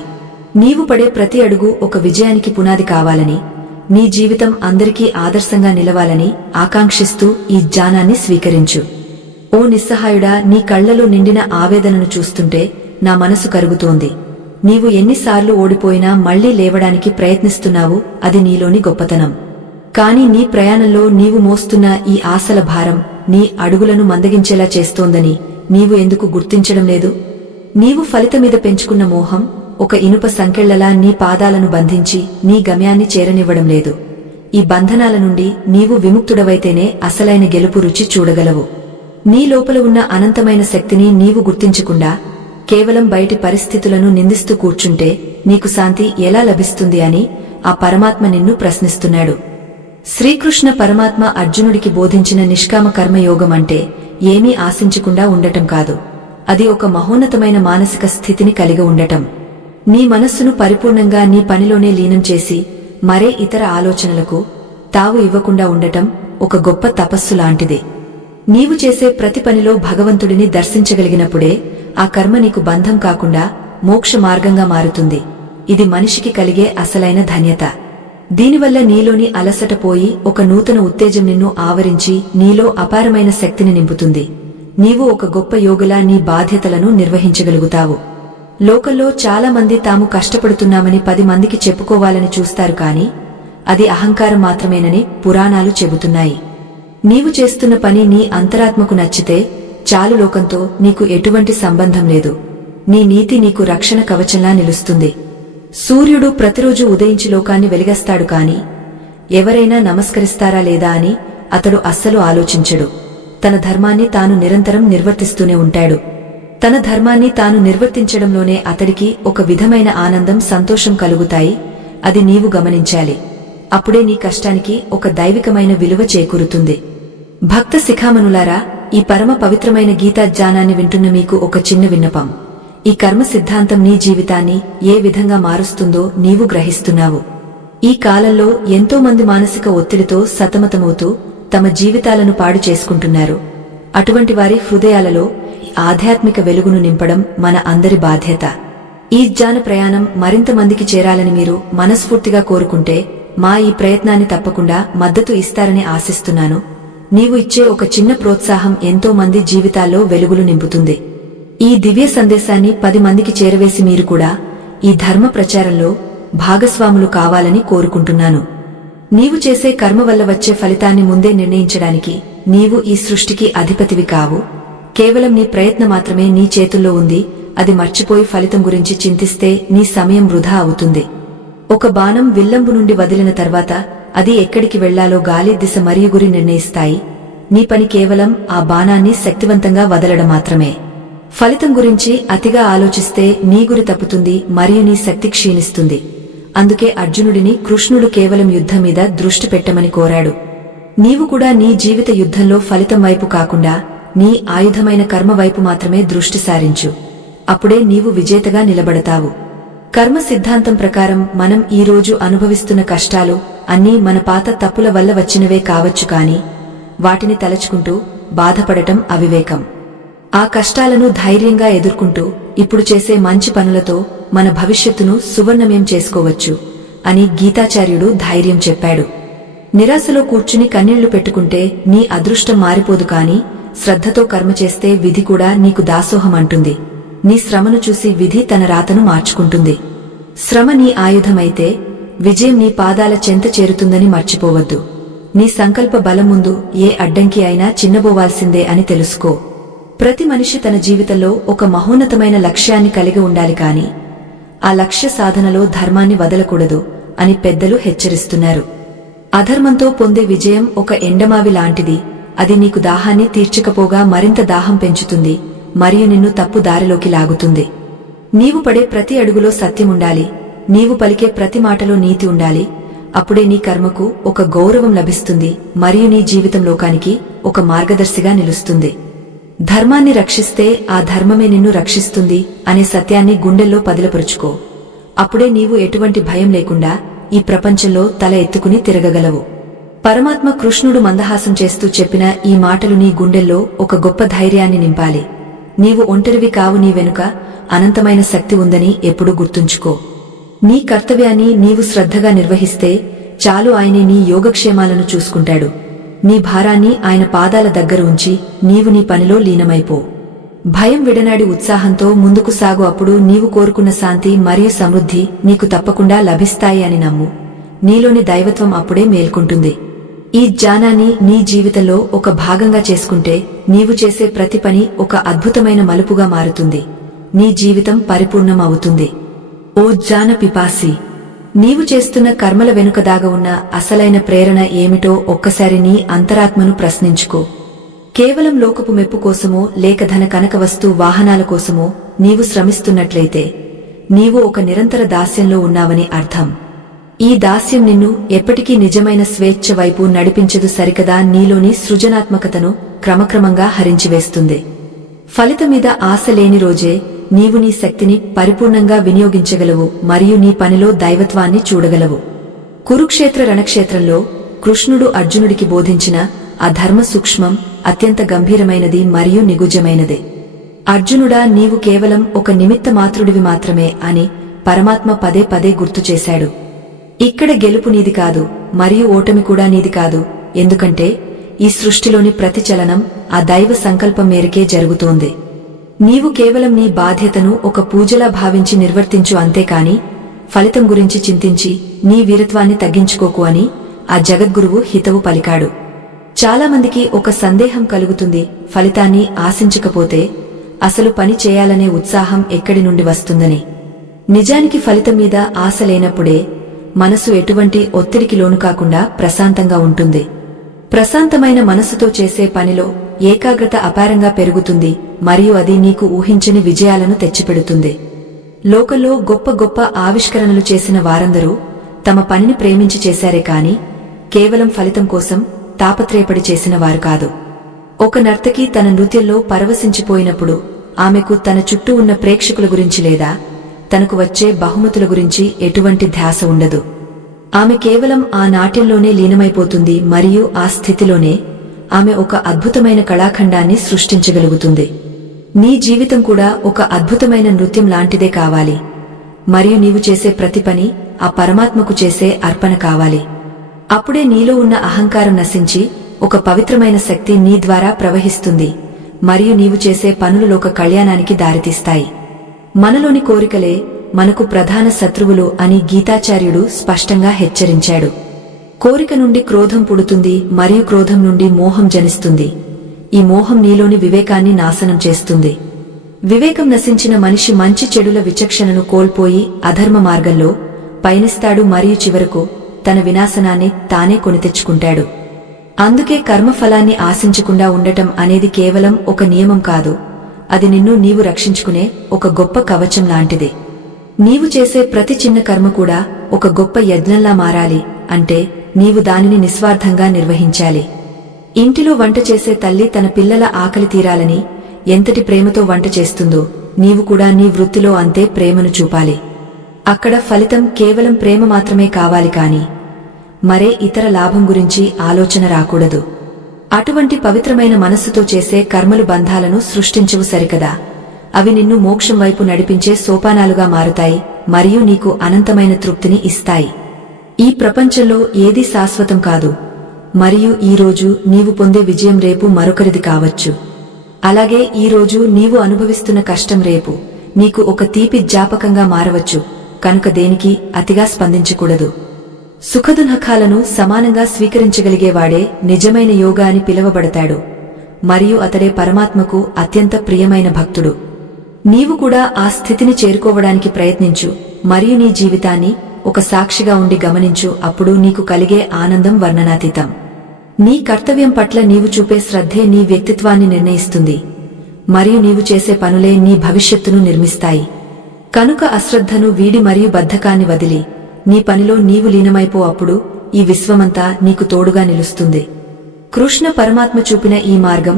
నీవు పడే ప్రతి అడుగు ఒక విజయానికి పునాది కావాలని, నీ జీవితం అందరికీ ఆదర్శంగా నిలవాలని ఆకాంక్షిస్తూ ఈ జ్ఞానాన్ని స్వీకరించు. ఓ నిస్సహాయుడా, నీ కళ్లలో నిండిన ఆవేదనను చూస్తుంటే నా మనసు కరుగుతోంది. నీవు ఎన్నిసార్లు ఓడిపోయినా మళ్లీ లేవడానికి ప్రయత్నిస్తున్నావు, అది నీలోని గొప్పతనం. కాని నీ ప్రయాణంలో నీవు మోస్తున్న ఈ ఆశల భారం నీ అడుగులను మందగించేలా చేస్తోందని నీవు ఎందుకు గుర్తించడం లేదు? నీవు ఫలితమీద పెంచుకున్న మోహం ఒక ఇనుప సంకెళ్లలా నీ పాదాలను బంధించి నీ గమ్యాన్ని చేరనివ్వడం లేదు. ఈ బంధనాల నుండి నీవు విముక్తుడవైతేనే అసలైన గెలుపు రుచి చూడగలవు. నీ లోపల ఉన్న అనంతమైన శక్తిని నీవు గుర్తించకుండా కేవలం బయటి పరిస్థితులను నిందిస్తూ కూర్చుంటే నీకు శాంతి ఎలా లభిస్తుంది అని ఆ పరమాత్మ నిన్ను ప్రశ్నిస్తున్నాడు. శ్రీకృష్ణ పరమాత్మ అర్జునుడికి బోధించిన నిష్కామ కర్మయోగం అంటే ఏమీ ఆశించకుండా ఉండటం కాదు, అది ఒక మహోన్నతమైన మానసిక స్థితిని కలిగి ఉండటం. నీ మనస్సును పరిపూర్ణంగా నీ పనిలోనే లీనం చేసి మరే ఇతర ఆలోచనలకు తావు ఇవ్వకుండా ఉండటం ఒక గొప్ప తపస్సు లాంటిది. నీవు చేసే ప్రతి పనిలో భగవంతుడిని దర్శించగలిగినప్పుడే ఆ కర్మ నీకు బంధం కాకుండా మోక్ష మార్గంగా మారుతుంది. ఇది మనిషికి కలిగే అసలైన ధన్యత. దీనివల్ల నీలోని అలసట పోయి ఒక నూతన ఉత్తేజం నిన్ను ఆవరించి నీలో అపారమైన శక్తిని నింపుతుంది. నీవు ఒక గొప్ప యోగిలా నీ బాధ్యతలను నిర్వహించగలుగుతావు. లోకంలో చాలా మంది తాము కష్టపడుతున్నామని 10 మందికి చెప్పుకోవాలని చూస్తారు, కాని అది అహంకారం మాత్రమేనని పురాణాలు చెబుతున్నాయి. నీవు చేస్తున్న పని నీ అంతరాత్మకు నచ్చితే చాలు, లోకంతో నీకు ఎటువంటి సంబంధం లేదు. నీ నీతి నీకు రక్షణ కవచంలా నిలుస్తుంది. సూర్యుడు ప్రతిరోజు ఉదయించి లోకాన్ని వెలిగస్తాడు, కాని ఎవరైనా నమస్కరిస్తారా లేదా అని అతడు అస్సలు ఆలోచించడు. తన ధర్మాన్ని తాను నిరంతరం నిర్వర్తిస్తూనే ఉంటాడు. తన ధర్మాన్ని తాను నిర్వర్తించడంలోనే అతడికి ఒక విధమైన ఆనందం, సంతోషం కలుగుతాయి. అది నీవు గమనించాలి. అప్పుడే నీ కష్టానికి ఒక దైవికమైన విలువ చేకూరుతుంది. భక్త శిఖామణులారా, ఈ పరమ పవిత్రమైన గీతా జ్ఞానాన్ని వింటున్న మీకు ఒక చిన్న విన్నపం. ఈ కర్మ సిద్ధాంతం నీ జీవితాన్ని ఏ విధంగా మారుస్తుందో నీవు గ్రహిస్తున్నావు. ఈ కాలంలో ఎంతో మంది మానసిక ఒత్తిడితో సతమతమవుతూ తమ జీవితాలను పాడు చేసుకుంటున్నారు. అటువంటి వారి హృదయాలలో ఆధ్యాత్మిక వెలుగును నింపడం మన అందరి బాధ్యత. ఈ జ్ఞాన ప్రయాణం మరింత మందికి చేరాలని మీరు మనస్ఫూర్తిగా కోరుకుంటే మా ఈ ప్రయత్నాన్ని తప్పకుండా మద్దతు ఇస్తారని ఆశిస్తున్నాను. నీవు ఇచ్చే ఒక చిన్న ప్రోత్సాహం ఎంతో మంది జీవితాల్లో వెలుగులు నింపుతుంది. ఈ దివ్య సందేశాన్ని 10 మందికి చేరవేసి మీరు కూడా ఈ ధర్మ ప్రచారంలో భాగస్వాములు కావాలని కోరుకుంటున్నాను. నీవు చేసే కర్మ వల్ల వచ్చే ఫలితాన్ని ముందే నిర్ణయించడానికి నీవు ఈ సృష్టికి అధిపతివి కావు. కేవలం నీ ప్రయత్నం మాత్రమే నీ చేతుల్లో ఉంది. అది మర్చిపోయి ఫలితం గురించి చింతిస్తే నీ సమయం వృధా అవుతుంది. ఒక బాణం విల్లంబు నుండి వదిలిన తర్వాత అది ఎక్కడికి వెళ్లాలో గాలి దిశ మరియు గురి నిర్ణయిస్తాయి. నీ పని కేవలం ఆ బాణాన్ని శక్తివంతంగా వదలడం మాత్రమే. ఫలితం గురించి అతిగా ఆలోచిస్తే నీ గురి తప్పుతుంది మరియు నీ శక్తి క్షీణిస్తుంది. అందుకే అర్జునుడిని కృష్ణుడు కేవలం యుద్ధం మీద దృష్టి పెట్టమని కోరాడు. నీవు కూడా నీ జీవిత యుద్ధంలో ఫలితం వైపు కాకుండా నీ ఆయుధమైన కర్మ వైపు మాత్రమే దృష్టి సారించు. అప్పుడే నీవు విజేతగా నిలబడతావు. కర్మ సిద్ధాంతం ప్రకారం మనం ఈ రోజు అనుభవిస్తున్న కష్టాలు అన్నీ మన పాత తప్పుల వల్ల వచ్చినవే కావచ్చు, కాని వాటిని తలచుకుంటూ బాధపడటం అవివేకం. ఆ కష్టాలను ధైర్యంగా ఎదుర్కొంటూ ఇప్పుడు చేసే మంచి పనులతో మన భవిష్యత్తును సువర్ణమయం చేసుకోవచ్చు అని గీతాచార్యుడు ధైర్యం చెప్పాడు. నిరాశలో కూర్చుని కన్నీళ్లు పెట్టుకుంటే నీ అదృష్టం మారిపోదు, కాని శ్రద్ధతో కర్మ చేస్తే విధి కూడా నీకు దాసోహం అంటుంది. నీ శ్రమను చూసి విధి తన రాతను మార్చుకుంటుంది. శ్రమ నీ ఆయుధమైతే విజయం నీ పాదాల చెంత చేరుతుందని మర్చిపోవద్దు. నీ సంకల్ప బలం ముందు ఏ అడ్డంకి అయినా చిన్నబోవాల్సిందే అని తెలుసుకో. ప్రతి మనిషి తన జీవితంలో ఒక మహోన్నతమైన లక్ష్యాన్ని కలిగి ఉండాలి, కాని ఆ లక్ష్య సాధనలో ధర్మాన్ని వదలకూడదు అని పెద్దలు హెచ్చరిస్తున్నారు. అధర్మంతో పొందే విజయం ఒక ఎండమావి లాంటిది. అది నీకు దాహాన్ని తీర్చకపోగా మరింత దాహం పెంచుతుంది మరియు నిన్ను తప్పు దారిలోకి లాగుతుంది. నీవు పడే ప్రతి అడుగులో సత్యముండాలి. నీవు పలికే ప్రతి మాటలో నీతి ఉండాలి. అప్పుడే నీ కర్మకు ఒక గౌరవం లభిస్తుంది మరియు నీ జీవితం లోకానికి ఒక మార్గదర్శిగా నిలుస్తుంది. ధర్మాన్ని రక్షిస్తే ఆ ధర్మమే నిన్ను రక్షిస్తుంది అనే సత్యాన్ని గుండెల్లో పదిలపరుచుకో. అప్పుడే నీవు ఎటువంటి భయం లేకుండా ఈ ప్రపంచంలో తల ఎత్తుకుని తిరగగలవు. పరమాత్మ కృష్ణుడు మందహాసం చేస్తూ చెప్పిన ఈ మాటలు నీ గుండెల్లో ఒక గొప్ప ధైర్యాన్ని నింపాలి. నీవు ఒంటరివి కావు, నీ వెనుక అనంతమైన శక్తి ఉందని ఎప్పుడూ గుర్తుంచుకో. నీ కర్తవ్యాన్ని నీవు శ్రద్ధగా నిర్వహిస్తే చాలు, ఆయనే నీ యోగక్షేమాలను చూసుకుంటాడు. నీ భారాన్ని ఆయన పాదాల దగ్గర ఉంచి నీవు నీ పనిలో లీనమైపో. భయం విడనాడి ఉత్సాహంతో ముందుకు సాగు. అప్పుడు నీవు కోరుకున్న శాంతి మరియు సమృద్ధి నీకు తప్పకుండా లభిస్తాయి అని నమ్ము. నీలోని దైవత్వం అప్పుడే మేల్కొంటుంది. ఈ జ్ఞానాన్ని నీ జీవితంలో ఒక భాగంగా చేసుకుంటే నీవు చేసే ప్రతి పని ఒక అద్భుతమైన మలుపుగా మారుతుంది. నీ జీవితం పరిపూర్ణం అవుతుంది. ఓ జ్ఞాన పిపాసి, నీవు చేస్తున్న కర్మల వెనుక దాగ ఉన్న అసలైన ప్రేరణ ఏమిటో ఒక్కసారి నీ అంతరాత్మను ప్రశ్నించుకో. కేవలం లోకపు మెప్పు కోసమో లేక ధన కనక వస్తు వాహనాల కోసమో నీవు శ్రమిస్తున్నట్లయితే నీవు ఒక నిరంతర దాస్యంలో ఉన్నావని అర్థం. ఈ దాస్యం నిన్ను ఎప్పటికీ నిజమైన స్వేచ్ఛ వైపు నడిపించదు సరికదా, నీలోని సృజనాత్మకతను క్రమక్రమంగా హరించివేస్తుంది. ఫలితమీద ఆశ లేని రోజే నీవు నీ శక్తిని పరిపూర్ణంగా వినియోగించగలవు మరియు నీ పనిలో దైవత్వాన్ని చూడగలవు. కురుక్షేత్ర రణక్షేత్రంలో కృష్ణుడు అర్జునుడికి బోధించిన ఆ ధర్మ సూక్ష్మం అత్యంత గంభీరమైనది మరియు నిగుజ్జమైనది. అర్జునుడా, నీవు కేవలం ఒక నిమిత్త మాత్రుడివి మాత్రమే అని పరమాత్మ పదే పదే గుర్తుచేశాడు. ఇక్కడ గెలుపు నీది కాదు మరియు ఓటమి కూడా నీది కాదు, ఎందుకంటే ఈ సృష్టిలోని ప్రతి చలనం ఆ దైవ సంకల్పం మేరకే జరుగుతోంది. నీవు కేవలం నీ బాధ్యతను ఒక పూజలా భావించి నిర్వర్తించు, అంతేకాని ఫలితం గురించి చింతించి నీ వీరత్వాన్ని తగ్గించుకోకు అని ఆ జగద్గురువు హితవు పలికాడు. చాలామందికి ఒక సందేహం కలుగుతుంది, ఫలితాన్ని ఆశించకపోతే అసలు పని చేయాలనే ఉత్సాహం ఎక్కడి నుండి వస్తుందని. నిజానికి ఫలితం మీద ఆశ లేనప్పుడే మనసు ఎటువంటి ఒత్తిడికి లోను కాకుండా ప్రశాంతంగా ఉంటుంది. ప్రశాంతమైన మనసుతో చేసే పనిలో ఏకాగ్రత అపారంగా పెరుగుతుంది మరియు అది నీకు ఊహించని విజయాలను తెచ్చిపెడుతుంది. లోకంలో గొప్ప గొప్ప ఆవిష్కరణలు చేసిన వారందరూ తమ పనిని ప్రేమించి చేశారే కాని కేవలం ఫలితం కోసం తాపత్రయపడి చేసిన వారు కాదు. ఒక నర్తకి తన నృత్యంలో పరవశించిపోయినప్పుడు ఆమెకు తన చుట్టూ ఉన్న ప్రేక్షకుల గురించి లేదా తనకు వచ్చే బహుమతుల గురించి ఎటువంటి ధ్యాస ఉండదు. ఆమె కేవలం ఆ నాట్యంలోనే లీనమైపోతుంది మరియు ఆ స్థితిలోనే ఆమె ఒక అద్భుతమైన కళాఖండాన్ని సృష్టించగలుగుతుంది. నీ జీవితం కూడా ఒక అద్భుతమైన నృత్యం లాంటిదే కావాలి మరియు నీవు చేసే ప్రతి పని ఆ పరమాత్మకు చేసే అర్పణ కావాలి. అప్పుడే నీలో ఉన్న అహంకారం నశించి ఒక పవిత్రమైన శక్తి నీ ద్వారా ప్రవహిస్తుంది మరియు నీవు చేసే పనులు లోక కళ్యాణానికి దారితీస్తాయి. మనలోని కోరికలే మనకు ప్రధాన శత్రువులు అని గీతాచార్యుడు స్పష్టంగా హెచ్చరించాడు. కోరిక నుండి క్రోధం పుడుతుంది మరియు క్రోధం నుండి మోహం జనిస్తుంది. ఈ మోహం నీలోని వివేకాన్ని నాశనం చేస్తుంది. వివేకం నశించిన మనిషి మంచి చెడుల విచక్షణను కోల్పోయి అధర్మ మార్గంలో పయనిస్తాడు మరియు చివరకు తన వినాశనాన్ని తానే కొనితెచ్చుకుంటాడు. అందుకే కర్మఫలాన్ని ఆశించకుండా ఉండటం అనేది కేవలం ఒక నియమం కాదు, అది నిన్ను నీవు రక్షించుకునే ఒక గొప్ప కవచం లాంటిది. నీవు చేసే ప్రతి చిన్న కర్మ కూడా ఒక గొప్ప యజ్ఞంలా మారాలి, అంటే నీవు దానిని నిస్వార్థంగా నిర్వహించాలి. ఇంటిలో వంట చేసే తల్లి తన పిల్లల ఆకలి తీరాలని ఎంతటి ప్రేమతో వంట చేస్తుందో నీవు కూడా నీ వృత్తిలో అంతే ప్రేమను చూపాలి. అక్కడ ఫలితం కేవలం ప్రేమ మాత్రమే కావాలి కాని మరే ఇతర లాభం గురించి ఆలోచన రాకూడదు. అటువంటి పవిత్రమైన మనస్సుతో చేసే కర్మలు బంధాలను సృష్టించవు సరికదా, అవి నిన్ను మోక్షం వైపు నడిపించే సోపానాలుగా మారుతాయి మరియు నీకు అనంతమైన తృప్తిని ఇస్తాయి. ఈ ప్రపంచంలో ఏదీ శాశ్వతం కాదు మరియు ఈరోజు నీవు పొందే విజయం రేపు మరొకరిది కావచ్చు. అలాగే ఈరోజు నీవు అనుభవిస్తున్న కష్టం రేపు నీకు ఒక తీపి జ్ఞాపకంగా మారవచ్చు. కనుక దేనికి అతిగా స్పందించకూడదు. సుఖదుఃఖాలను సమానంగా స్వీకరించగలిగేవాడే నిజమైన యోగా అని పిలువబడతాడు మరియు అతడే పరమాత్మకు అత్యంత ప్రియమైన భక్తుడు. నీవు కూడా ఆ స్థితిని చేరుకోవడానికి ప్రయత్నించు మరియు నీ జీవితాన్ని ఒక సాక్షిగా ఉండి గమనించు. అప్పుడు నీకు కలిగే ఆనందం వర్ణనాతీతం. నీ కర్తవ్యం పట్ల నీవు చూపే శ్రద్ధే నీ వ్యక్తిత్వాన్ని నిర్ణయిస్తుంది మరియు నీవు చేసే పనులే నీ భవిష్యత్తును నిర్మిస్తాయి. కనుక అశ్రద్ధను వీడి మరియు బద్ధకాన్ని వదిలి నీ పనిలో నీవు లీనమైపో. అప్పుడు ఈ విశ్వమంతా నీకు తోడుగా నిలుస్తుంది. కృష్ణ పరమాత్మ చూపిన ఈ మార్గం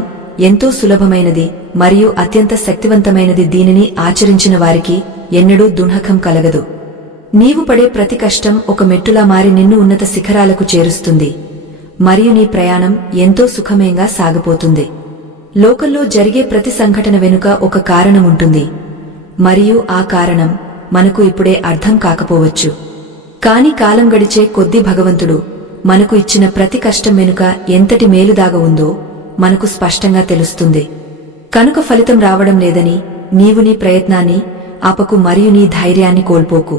ఎంతో సులభమైనది మరియు అత్యంత శక్తివంతమైనది. దీనిని ఆచరించిన వారికి ఎన్నడూ దుఃఖం కలగదు. నీవు పడే ప్రతి కష్టం ఒక మెట్టులా మారి నిన్ను ఉన్నత శిఖరాలకు చేరుస్తుంది మరియు నీ ప్రయాణం ఎంతో సుఖమయంగా సాగిపోతుంది. లోకంలో జరిగే ప్రతి సంఘటన వెనుక ఒక కారణం ఉంటుంది, మరియు ఆ కారణం మనకు ఇప్పుడే అర్థం కాకపోవచ్చు. కాని కాలం గడిచే కొద్దీ భగవంతుడు మనకు ఇచ్చిన ప్రతి కష్టం వెనుక ఎంతటి మేలుదాగ ఉందో మనకు స్పష్టంగా తెలుస్తుంది. కనుక ఫలితం రావడం లేదని నీవు నీ ప్రయత్నాన్ని ఆపకు మరియు నీ ధైర్యాన్ని కోల్పోకు.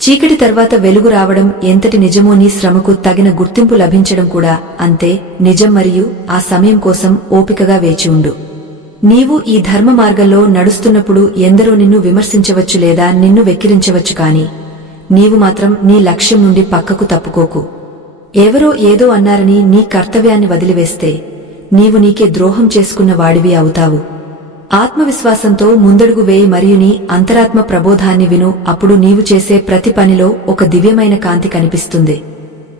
చీకటి తర్వాత వెలుగు రావడం ఎంతటి నిజమో నీ శ్రమకు తగిన గుర్తింపు లభించడం కూడా అంతే నిజం. మరియు ఆ సమయం కోసం ఓపికగా వేచి ఉండు. నీవు ఈ ధర్మ మార్గంలో నడుస్తున్నప్పుడు ఎందరో నిన్ను విమర్శించవచ్చు లేదా నిన్ను వెక్కిరించవచ్చు, కాని నీవు మాత్రం నీ లక్ష్యం నుండి పక్కకు తప్పుకోకు. ఎవరో ఏదో అన్నారని నీ కర్తవ్యాన్ని వదిలివేస్తే నీవు నీకే ద్రోహం చేసుకున్న వాడివి అవుతావు. ఆత్మవిశ్వాసంతో ముందడుగు వేయి మరియు నీ అంతరాత్మ ప్రబోధాన్ని విను. అప్పుడు నీవు చేసే ప్రతి పనిలో ఒక దివ్యమైన కాంతి కనిపిస్తుంది.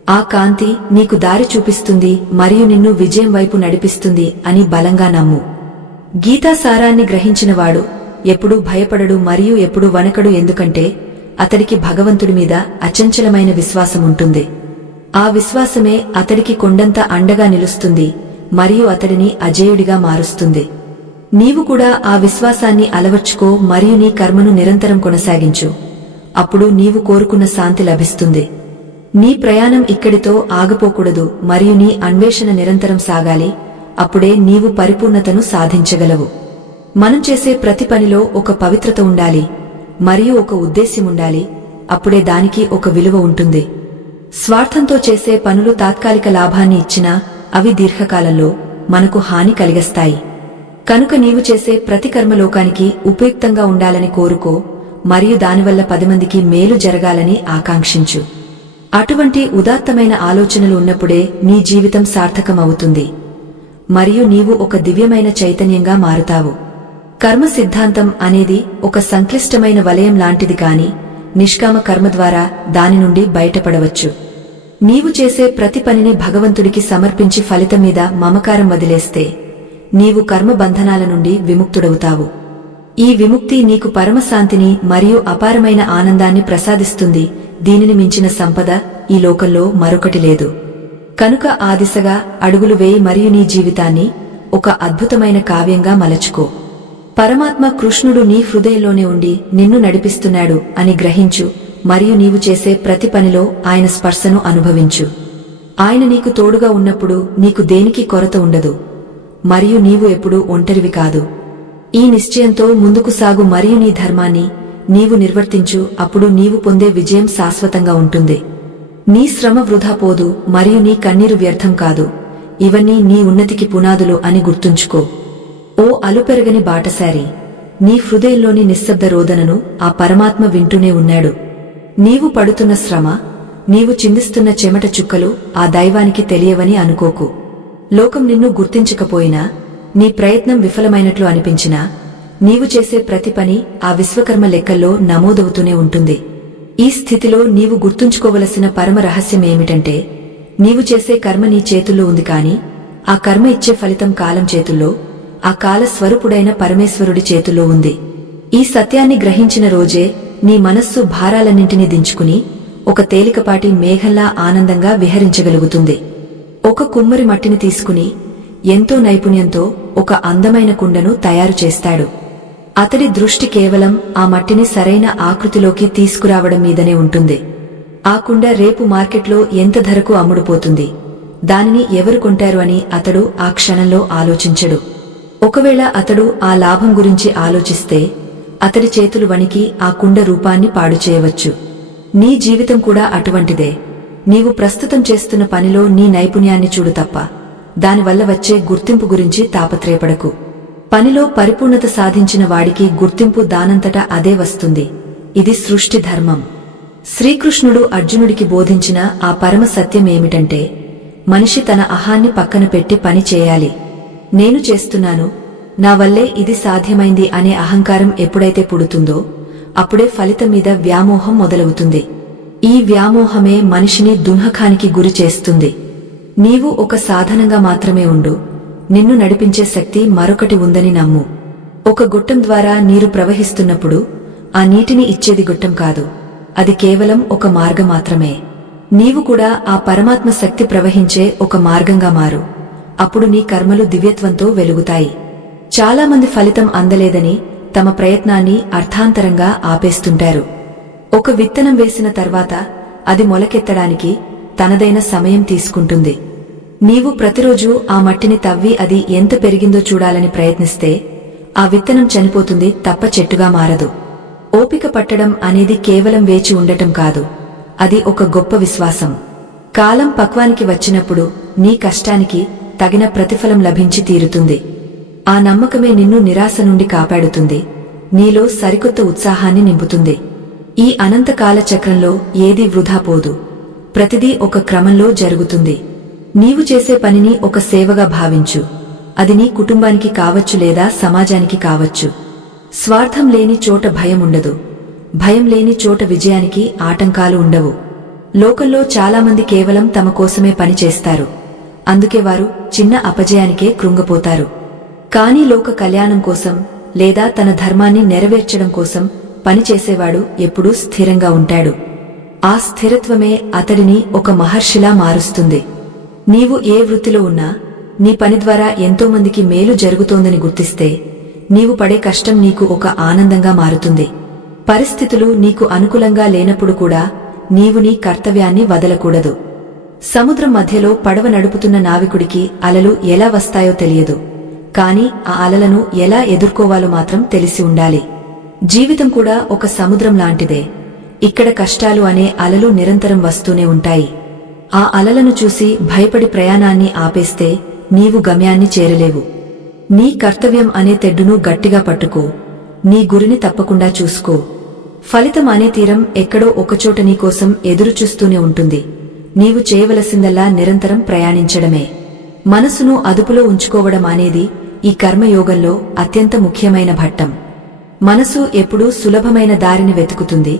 ఆ కాంతి నీకు దారి చూపిస్తుంది మరియు నిన్ను విజయం వైపు నడిపిస్తుంది అని బలంగా నమ్ము. గీతా సారాన్ని గ్రహించినవాడు ఎప్పుడూ భయపడడు మరియు ఎప్పుడూ వణకడు, ఎందుకంటే అతడికి భగవంతుడి మీద అచంచలమైన విశ్వాసం ఉంటుంది. ఆ విశ్వాసమే అతడికి కొండంత అండగా నిలుస్తుంది మరియు అతడిని అజేయుడిగా మారుస్తుంది. నీవు కూడా ఆ విశ్వాసాన్ని అలవర్చుకో మరియు నీ కర్మను నిరంతరం కొనసాగించు. అప్పుడు నీవు కోరుకున్న శాంతి లభిస్తుంది. నీ ప్రయాణం ఇక్కడితో ఆగిపోకూడదు మరియు నీ అన్వేషణ నిరంతరం సాగాలి. అప్పుడే నీవు పరిపూర్ణతను సాధించగలవు. మనం చేసే ప్రతి పనిలో ఒక పవిత్రత ఉండాలి మరియు ఒక ఉద్దేశ్యముండాలి. అప్పుడే దానికి ఒక విలువ ఉంటుంది. స్వార్థంతో చేసే పనులు తాత్కాలిక లాభాన్ని ఇచ్చినా అవి దీర్ఘకాలంలో మనకు హాని కలిగిస్తాయి. కనుక నీవు చేసే ప్రతి కర్మ లోకానికి ఉపయుక్తంగా ఉండాలని కోరుకో మరియు దానివల్ల 10 మందికి మేలు జరగాలని ఆకాంక్షించు. అటువంటి ఉదాత్తమైన ఆలోచనలు ఉన్నప్పుడే నీ జీవితం సార్థకమవుతుంది మరియు నీవు ఒక దివ్యమైన చైతన్యంగా మారుతావు. కర్మ సిద్ధాంతం అనేది ఒక సంక్లిష్టమైన వలయం లాంటిది, కాని నిష్కామ కర్మ ద్వారా దాని నుండి బయటపడవచ్చు. నీవు చేసే ప్రతి పనిని భగవంతుడికి సమర్పించి ఫలితం మీద మమకారం వదిలేస్తే నీవు కర్మ బంధనాల నుండి విముక్తుడవుతావు. ఈ విముక్తి నీకు పరమశాంతిని మరియు అపారమైన ఆనందాన్ని ప్రసాదిస్తుంది. దీనిని మించిన సంపద ఈ లోకంలో మరొకటి లేదు. కనుక ఆ దిశగా అడుగులు వేయి మరియు నీ జీవితాన్ని ఒక అద్భుతమైన కావ్యంగా మలచుకో. పరమాత్మ కృష్ణుడు నీ హృదయంలోనే ఉండి నిన్ను నడిపిస్తున్నాడు అని గ్రహించు మరియు నీవు చేసే ప్రతి పనిలో ఆయన స్పర్శను అనుభవించు. ఆయన నీకు తోడుగా ఉన్నప్పుడు నీకు దేనికి కొరత ఉండదు మరియు నీవు ఎప్పుడూ ఒంటరివి కాదు. ఈ నిశ్చయంతో ముందుకు సాగు మరియు నీ ధర్మాన్ని నీవు నిర్వర్తించు. అప్పుడు నీవు పొందే విజయం శాశ్వతంగా ఉంటుంది. నీ శ్రమ వృధా పోదు మరియు నీ కన్నీరు వ్యర్థం కాదు. ఇవన్నీ నీ ఉన్నతికి పునాదులు అని గుర్తుంచుకో. ఓ అలుపెరగని బాటసారి, నీ హృదయంలోని నిశ్శబ్ద రోదనను ఆ పరమాత్మ వింటూనే ఉన్నాడు. నీవు పడుతున్న శ్రమ, నీవు చిందిస్తున్న చెమట చుక్కలు ఆ దైవానికి తెలియవని అనుకోకు. లోకం నిన్ను గుర్తించకపోయినా, నీ ప్రయత్నం విఫలమైనట్లు అనిపించినా, నీవు చేసే ప్రతి పని ఆ విశ్వకర్మ లెక్కల్లో నమోదవుతూనే ఉంటుంది. ఈ స్థితిలో నీవు గుర్తుంచుకోవలసిన పరమ రహస్యమేమిటంటే, నీవు చేసే కర్మ నీ చేతుల్లో ఉంది, కాని ఆ కర్మ ఇచ్చే ఫలితం కాలం చేతుల్లో, ఆ కాల స్వరూపుడైన పరమేశ్వరుడి చేతుల్లో ఉంది. ఈ సత్యాన్ని గ్రహించిన రోజే నీ మనస్సు భారాలన్నింటినీ దించుకుని ఒక తేలికపాటి మేఘంలా ఆనందంగా విహరించగలుగుతుంది. ఒక కుమ్మరి మట్టిని తీసుకుని ఎంతో నైపుణ్యంతో ఒక అందమైన కుండను తయారు చేస్తాడు. అతడి దృష్టి కేవలం ఆ మట్టిని సరైన ఆకృతిలోకి తీసుకురావడం మీదనే ఉంటుంది. ఆ కుండ రేపు మార్కెట్లో ఎంత ధరకు అమ్ముడుపోతుంది, దానిని ఎవరు కొంటారు అని అతడు ఆ క్షణంలో ఆలోచించడు. ఒకవేళ అతడు ఆ లాభం గురించి ఆలోచిస్తే అతడి చేతులు వణికి ఆ కుండ రూపాన్ని పాడు చేయవచ్చు. నీ జీవితం కూడా అటువంటిదే. నీవు ప్రస్తుతం చేస్తున్న పనిలో నీ నైపుణ్యాన్ని చూడు తప్ప దానివల్ల వచ్చే గుర్తింపు గురించి తాపత్రయపడకు. పనిలో పరిపూర్ణత సాధించిన వాడికి గుర్తింపు దానంతటా అదే వస్తుంది. ఇది సృష్టి ధర్మం. శ్రీకృష్ణుడు అర్జునుడికి బోధించిన ఆ పరమ సత్యమేమిటంటే, మనిషి తన అహాన్ని పక్కన పెట్టి పని చేయాలి. నేను చేస్తున్నాను, నా వల్లే ఇది సాధ్యమైంది అనే అహంకారం ఎప్పుడైతే పుడుతుందో అప్పుడే ఫలితం మీద వ్యామోహం మొదలవుతుంది. ఈ వ్యామోహమే మనిషిని దుఃఖానికి గురి చేస్తుంది. నీవు ఒక సాధనంగా మాత్రమే ఉండు. నిన్ను నడిపించే శక్తి మరొకటి ఉందని నమ్ము. ఒక గొట్టం ద్వారా నీరు ప్రవహిస్తున్నప్పుడు ఆ నీటిని ఇచ్చేది గొట్టం కాదు, అది కేవలం ఒక మార్గం మాత్రమే. నీవు కూడా ఆ పరమాత్మ శక్తి ప్రవహించే ఒక మార్గంగా మారు. అప్పుడు నీ కర్మలు దివ్యత్వంతో వెలుగుతాయి. చాలామంది ఫలితం అందలేదని తమ ప్రయత్నాన్ని అర్థాంతరంగా ఆపేస్తుంటారు. ఒక విత్తనం వేసిన తర్వాత అది మొలకెత్తడానికి తనదైన సమయం తీసుకుంటుంది. నీవు ప్రతిరోజూ ఆ మట్టిని తవ్వి అది ఎంత పెరిగిందో చూడాలని ప్రయత్నిస్తే ఆ విత్తనం చనిపోతుంది తప్ప చెట్టుగా మారదు. ఓపిక పట్టడం అనేది కేవలం వేచి ఉండటం కాదు, అది ఒక గొప్ప విశ్వాసం. కాలం పక్వానికి వచ్చినప్పుడు నీ కష్టానికి తగిన ప్రతిఫలం లభించి తీరుతుంది. ఆ నమ్మకమే నిన్ను నిరాశ నుండి కాపాడుతుంది, నీలో సరికొత్త ఉత్సాహాన్ని నింపుతుంది. ఈ అనంతకాల చక్రంలో ఏదీ వృధా పోదు, ప్రతిదీ ఒక క్రమంలో జరుగుతుంది. నీవు చేసే పనిని ఒక సేవగా భావించు. అది నీ కుటుంబానికి కావచ్చు లేదా సమాజానికి కావచ్చు. స్వార్థం లేని చోట భయం ఉండదు, భయం లేని చోట విజయానికి ఆటంకాలు ఉండవు. లోకంలో చాలామంది కేవలం తమ కోసమే పని చేస్తారు, అందుకే వారు చిన్న అపజయానికే కృంగపోతారు. కానీ లోక కళ్యాణం కోసం లేదా తన ధర్మాన్ని నెరవేర్చడం కోసం పనిచేసేవాడు ఎప్పుడూ స్థిరంగా ఉంటాడు. ఆ స్థిరత్వమే అతడిని ఒక మహర్షిలా మారుస్తుంది. నీవు ఏ వృత్తిలో ఉన్నా నీ పని ద్వారా ఎంతోమందికి మేలు జరుగుతోందని గుర్తిస్తే నీవు పడే కష్టం నీకు ఒక ఆనందంగా మారుతుంది. పరిస్థితులు నీకు అనుకూలంగా లేనప్పుడు కూడా నీవు నీ కర్తవ్యాన్ని వదలకూడదు. సముద్రం మధ్యలో పడవ నడుపుతున్న నావికుడికి అలలు ఎలా వస్తాయో తెలియదు, కాని ఆ అలలను ఎలా ఎదుర్కోవాలో మాత్రం తెలిసి ఉండాలి. జీవితం కూడా ఒక సముద్రం లాంటిదే. ఇక్కడ కష్టాలు అనే అలలు నిరంతరం వస్తూనే ఉంటాయి. ఆ అలలను చూసి భయపడి ప్రయాణాన్ని ఆపేస్తే నీవు గమ్యాన్ని చేరలేవు. నీ కర్తవ్యం అనే తెడ్డును గట్టిగా పట్టుకో, నీ గురిని తప్పకుండా చూసుకో. ఫలితం అనే తీరం ఎక్కడో ఒకచోట నీకోసం ఎదురుచూస్తూనే ఉంటుంది. నీవు చేయవలసిందల్లా నిరంతరం ప్రయాణించడమే. మనసును అదుపులో ఉంచుకోవడం అనేది ఈ కర్మయోగంలో అత్యంత ముఖ్యమైన ఘట్టం. మనసు ఎప్పుడూ సులభమైన దారిని వెతుకుతుంది,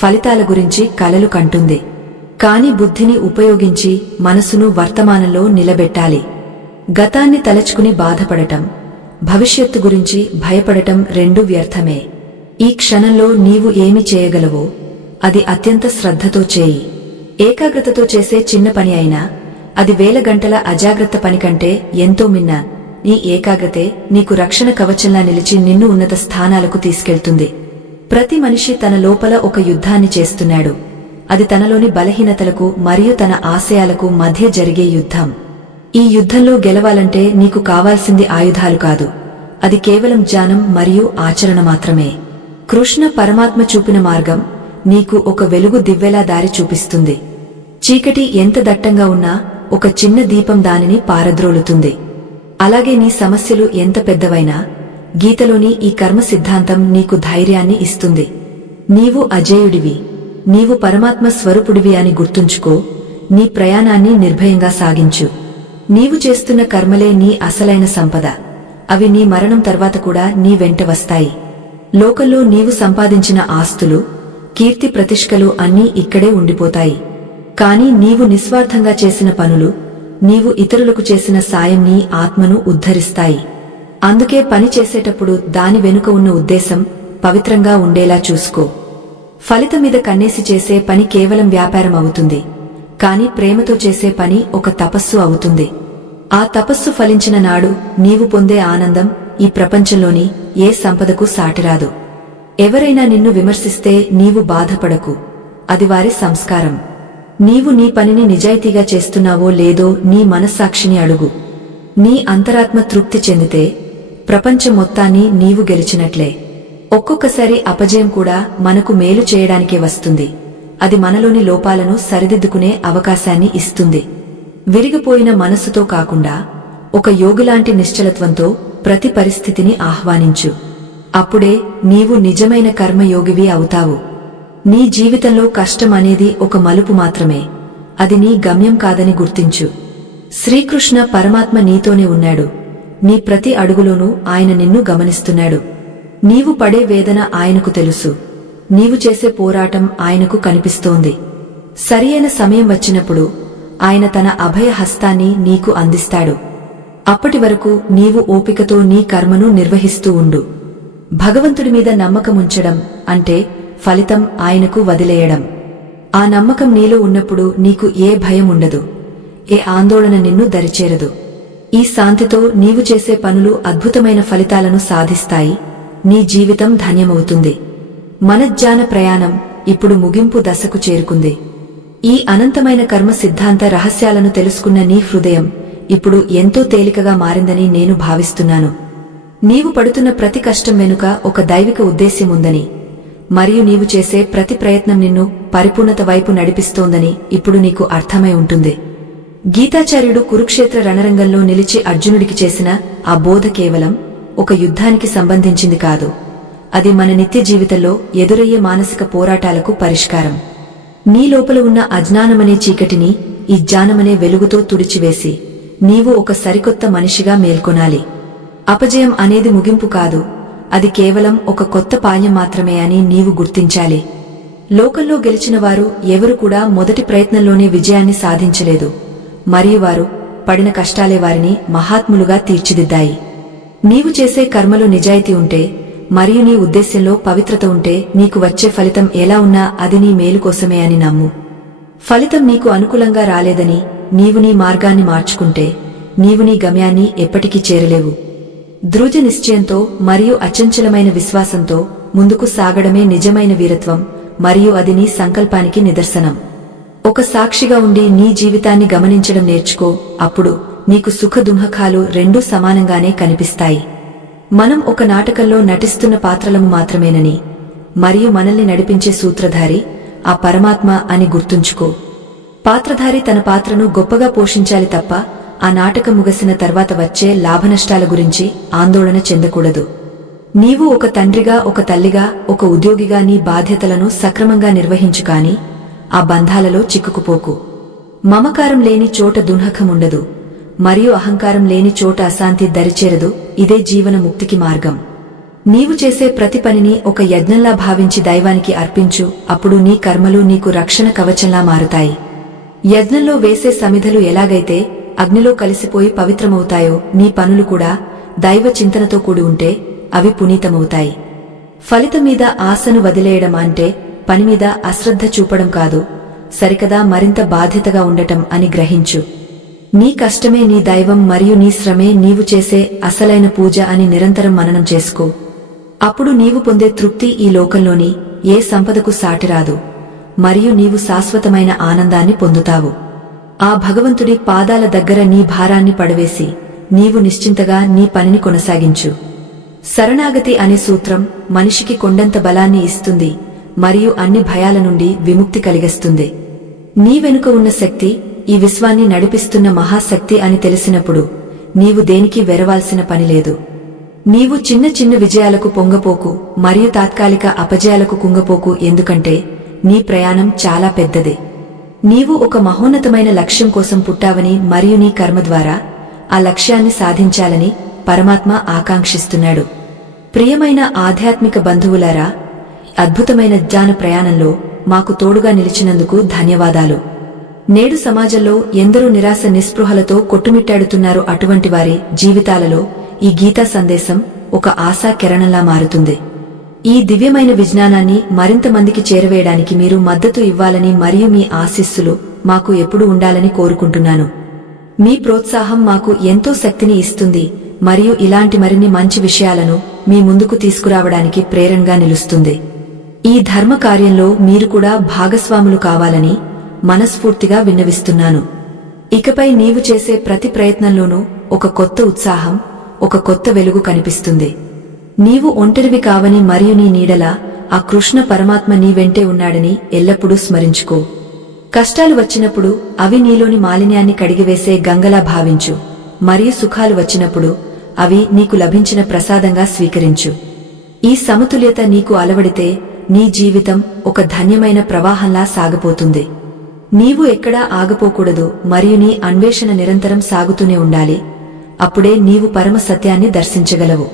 ఫలితాల గురించి కలలు కంటుంది. కాని బుద్ధిని ఉపయోగించి మనసును వర్తమానంలో నిలబెట్టాలి. గతాన్ని తలచుకుని బాధపడటం, భవిష్యత్తు గురించి భయపడటం రెండూ వ్యర్థమే. ఈ క్షణంలో నీవు ఏమి చేయగలవో అది అత్యంత శ్రద్ధతో చేయి. ఏకాగ్రతతో చేసే చిన్న పని అయినా అది వేల గంటల అజాగ్రత్త పని కంటే ఎంతో మిన్న. నీ ఏకాగ్రతే నీకు రక్షణ కవచంలా నిలిచి నిన్ను ఉన్నత స్థానాలకు తీసుకెళ్తుంది. ప్రతి మనిషి తన లోపల ఒక యుద్ధాన్ని చేస్తున్నాడు. అది తనలోని బలహీనతలకు మరియు తన ఆశయాలకు మధ్య జరిగే యుద్ధం. ఈ యుద్ధంలో గెలవాలంటే నీకు కావాల్సింది ఆయుధాలు కాదు, అది కేవలం జ్ఞానం మరియు ఆచరణ మాత్రమే. కృష్ణ పరమాత్మ చూపిన మార్గం నీకు ఒక వెలుగు దివ్వెలా దారి చూపిస్తుంది. చీకటి ఎంత దట్టంగా ఉన్నా ఒక చిన్న దీపం దానిని పారద్రోలుతుంది. అలాగే నీ సమస్యలు ఎంత పెద్దవైనా గీతలోని ఈ కర్మ సిద్ధాంతం నీకు ధైర్యాన్ని ఇస్తుంది. నీవు అజేయుడివి, నీవు పరమాత్మ స్వరూపుడివి అని గుర్తుంచుకో. నీ ప్రయాణాన్ని నిర్భయంగా సాగించు. నీవు చేస్తున్న కర్మలే నీ అసలైన సంపద. అవి నీ మరణం తర్వాత కూడా నీ వెంట వస్తాయి. లోకంలో నీవు సంపాదించిన ఆస్తులు, కీర్తి, ప్రతిష్ఠలు అన్నీ ఇక్కడే ఉండిపోతాయి. కాని నీవు నిస్వార్థంగా చేసిన పనులు, నీవు ఇతరులకు చేసిన సాయం నీ ఆత్మను ఉద్ధరిస్తాయి. అందుకే పని చేసేటప్పుడు దాని వెనుక ఉన్న ఉద్దేశం పవిత్రంగా ఉండేలా చూసుకో. ఫలితం మీద కన్నేసి చేసే పని కేవలం వ్యాపారం అవుతుంది, కాని ప్రేమతో చేసే పని ఒక తపస్సు అవుతుంది. ఆ తపస్సు ఫలించిన నాడు నీవు పొందే ఆనందం ఈ ప్రపంచంలోని ఏ సంపదకు సాటిరాదు. ఎవరైనా నిన్ను విమర్శిస్తే నీవు బాధపడకు, అది వారి సంస్కారం. నీవు నీ పనిని నిజాయితీగా చేస్తున్నావో లేదో నీ మనస్సాక్షిని అడుగు. నీ అంతరాత్మ తృప్తి చెందితే ప్రపంచం మొత్తాన్ని నీవు గెలిచినట్లే. ఒక్కొక్కసారి అపజయం కూడా మనకు మేలు చేయడానికే వస్తుంది. అది మనలోని లోపాలను సరిదిద్దుకునే అవకాశాన్ని ఇస్తుంది. విరిగిపోయిన మనస్సుతో కాకుండా ఒక యోగిలాంటి నిశ్చలత్వంతో ప్రతి పరిస్థితిని ఆహ్వానించు. అప్పుడే నీవు నిజమైన కర్మయోగివి అవుతావు. నీ జీవితంలో కష్టం అనేది ఒక మలుపు మాత్రమే, అది నీ గమ్యం కాదని గుర్తించు. శ్రీకృష్ణ పరమాత్మ నీతోనే ఉన్నాడు. నీ ప్రతి అడుగులోనూ ఆయన నిన్ను గమనిస్తున్నాడు. నీవు పడే వేదన ఆయనకు తెలుసు. నీవు చేసే పోరాటం ఆయనకు కనిపిస్తోంది. సరియైన సమయం వచ్చినప్పుడు ఆయన తన అభయ హస్తాన్ని నీకు అందిస్తాడు. అప్పటి వరకు నీవు ఓపికతో నీ కర్మను నిర్వహిస్తూ ఉండు. భగవంతుడి మీద నమ్మకముంచడం అంటే ఫలితం ఆయనకు వదిలేయడం. ఆ నమ్మకం నీలో ఉన్నప్పుడు నీకు ఏ భయం ఉండదు, ఏ ఆందోళన నిన్ను దరిచేరదు. ఈ శాంతితో నీవు చేసే పనులు అద్భుతమైన ఫలితాలను సాధిస్తాయి. నీ జీవితం ధన్యమవుతుంది. మనజ్ఞాన ప్రయాణం ఇప్పుడు ముగింపు దశకు చేరుకుంది. ఈ అనంతమైన కర్మ సిద్ధాంత రహస్యాలను తెలుసుకున్న నీ హృదయం ఇప్పుడు ఎంతో తేలికగా మారిందని నేను భావిస్తున్నాను. నీవు పడుతున్న ప్రతి కష్టం వెనుక ఒక దైవిక ఉద్దేశ్యముందని, మరియు నీవు చేసే ప్రతి ప్రయత్నం నిన్ను పరిపూర్ణత వైపు నడిపిస్తోందని ఇప్పుడు నీకు అర్థమై ఉంటుంది. గీతాచార్యుడు కురుక్షేత్ర రణరంగంలో నిలిచి అర్జునుడికి చేసిన ఆ బోధ కేవలం ఒక యుద్ధానికి సంబంధించింది కాదు. అది మన నిత్య జీవితంలో ఎదురయ్యే మానసిక పోరాటాలకు పరిష్కారం. నీ లోపల ఉన్న అజ్ఞానమనే చీకటిని ఈ జ్ఞానమనే వెలుగుతో తుడిచివేసి నీవు ఒక సరికొత్త మనిషిగా మేల్కొనాలి. అపజయం అనేది ముగింపు కాదు, అది కేవలం ఒక కొత్త పాల్యం మాత్రమే అని నీవు గుర్తించాలి. లోకంలో గెలిచినవారు ఎవరు కూడా మొదటి ప్రయత్నంలోనే విజయాన్ని సాధించలేదు, మరియు వారు పడిన కష్టాలే వారిని మహాత్ములుగా తీర్చిదిద్దాయి. నీవు చేసే కర్మలో నిజాయితీ ఉంటే, మరియు నీ ఉద్దేశ్యంలో పవిత్రత ఉంటే, నీకు వచ్చే ఫలితం ఎలా ఉన్నా అది నీ మేలు కోసమే అని నమ్ము. ఫలితం నీకు అనుకూలంగా రాలేదని నీవు నీ మార్గాన్ని మార్చుకుంటే, నీవు నీ గమ్యాన్ని ఎప్పటికీ చేరలేవు. దృఢ నిశ్చయంతో మరియు అచంచలమైన విశ్వాసంతో ముందుకు సాగడమే నిజమైన వీరత్వం, మరియు అది నీ సంకల్పానికి నిదర్శనం. ఒక సాక్షిగా ఉండి నీ జీవితాన్ని గమనించడం నేర్చుకో. అప్పుడు నీకు సుఖ దుఃఖాలు రెండూ సమానంగానే కనిపిస్తాయి. మనం ఒక నాటకంలో నటిస్తున్న పాత్రలము మాత్రమేనని, మరియు మనల్ని నడిపించే సూత్రధారి ఆ పరమాత్మ అని గుర్తుంచుకో. పాత్రధారి తన పాత్రను గొప్పగా పోషించాలి తప్ప ఆ నాటకం ముగిసిన తర్వాత వచ్చే లాభనష్టాల గురించి ఆందోళన చెందకూడదు. నీవు ఒక తండ్రిగా, ఒక తల్లిగా, ఒక ఉద్యోగిగా నీ బాధ్యతలను సక్రమంగా నిర్వహించు. కాని ఆ బంధాలలో చిక్కుకుపోకు. మమకారం లేని చోట దుఃఖముండదు, మరియు అహంకారం లేని చోట అశాంతి దరిచేరదు. ఇదే జీవన ముక్తికి మార్గం. నీవు చేసే ప్రతి పనిని ఒక యజ్ఞంలా భావించి దైవానికి అర్పించు. అప్పుడు నీ కర్మలు నీకు రక్షణ కవచంలా మారుతాయి. యజ్ఞంలో వేసే సమిధలు ఎలాగైతే అగ్నిలో కలిసిపోయి పవిత్రమవుతాయో, నీ పనులు కూడా దైవ చింతనతో కూడి ఉంటే అవి పునీతమవుతాయి. ఫలితం మీద ఆశను వదిలేయడం అంటే పనిమీద అశ్రద్ధ చూపడం కాదు, సరికదా మరింత బాధ్యతగా ఉండటం అని గ్రహించు. నీ కష్టమే నీ దైవం, మరియు నీ శ్రమే నీవు చేసే అసలైన పూజ అని నిరంతరం మననం చేసుకో. అప్పుడు నీవు పొందే తృప్తి ఈ లోకంలోని ఏ సంపదకు సాటిరాదు, మరియు నీవు శాశ్వతమైన ఆనందాన్ని పొందుతావు. ఆ భగవంతుడి పాదాల దగ్గర నీ భారాన్ని పడవేసి నీవు నిశ్చింతగా నీ పనిని కొనసాగించు. శరణాగతి అనే సూత్రం మనిషికి కొండంత బలాన్ని ఇస్తుంది, మరియు అన్ని భయాల నుండి విముక్తి కలిగిస్తుంది. నీ వెనుక ఉన్న శక్తి ఈ విశ్వాన్ని నడిపిస్తున్న మహాశక్తి అని తెలిసినప్పుడు నీవు దేనికి వెరవాల్సిన పనిలేదు. నీవు చిన్న చిన్న విజయాలకు పొంగపోకు, మరియు తాత్కాలిక అపజయాలకు కుంగపోకు. ఎందుకంటే నీ ప్రయాణం చాలా పెద్దది. నీవు ఒక మహోన్నతమైన లక్ష్యం కోసం పుట్టావని, మరియు నీ కర్మ ద్వారా ఆ లక్ష్యాన్ని సాధించాలని పరమాత్మ ఆకాంక్షిస్తున్నాడు. ప్రియమైన ఆధ్యాత్మిక బంధువులారా, అద్భుతమైన జ్ఞాన ప్రయాణంలో మాకు తోడుగా నిలిచినందుకు ధన్యవాదాలు. నేడు సమాజంలో ఎందరో నిరాశ నిస్పృహలతో కొట్టుమిట్టాడుతున్నారు. అటువంటి వారి జీవితాలలో ఈ గీతా సందేశం ఒక ఆశా కిరణంలా మారుతుంది. ఈ దివ్యమైన విజ్ఞానాన్ని మరింత మందికి చేరవేయడానికి మీరు మద్దతు ఇవ్వాలని, మరియు మీ ఆశీస్సులు మాకు ఎప్పుడూ ఉండాలని కోరుకుంటున్నాను. మీ ప్రోత్సాహం మాకు ఎంతో శక్తిని ఇస్తుంది, మరియు ఇలాంటి మరిన్ని మంచి విషయాలను మీ ముందుకు తీసుకురావడానికి ప్రేరణగా నిలుస్తుంది. ఈ ధర్మ కార్యంలో మీరు కూడా భాగస్వాములు కావాలని మనస్ఫూర్తిగా విన్నవిస్తున్నాను. ఇకపై నీవు చేసే ప్రతి ప్రయత్నంలోనూ ఒక కొత్త ఉత్సాహం, ఒక కొత్త వెలుగు కనిపిస్తుంది. నీవు ఒంటరివి కావని, మరియు నీ నీడల ఆ కృష్ణ పరమాత్మ నీ వెంటే ఉన్నాడని ఎల్లప్పుడూ స్మరించుకో. కష్టాలు వచ్చినప్పుడు అవి నీలోని మాలిన్యాన్ని కడిగివేసే గంగలా భావించు, మరియు సుఖాలు వచ్చినప్పుడు అవి నీకు లభించిన ప్రసాదంగా స్వీకరించు. ఈ సమతుల్యత నీకు అలవడితే నీ జీవితం ఒక ధన్యమైన ప్రవాహంలా సాగపోతుంది. నీవు ఎక్కడా ఆగపోకూడదు, మరియు నీ అన్వేషణ నిరంతరం సాగుతూనే ఉండాలి. అప్పుడే నీవు పరమ సత్యాన్ని దర్శించగలవు.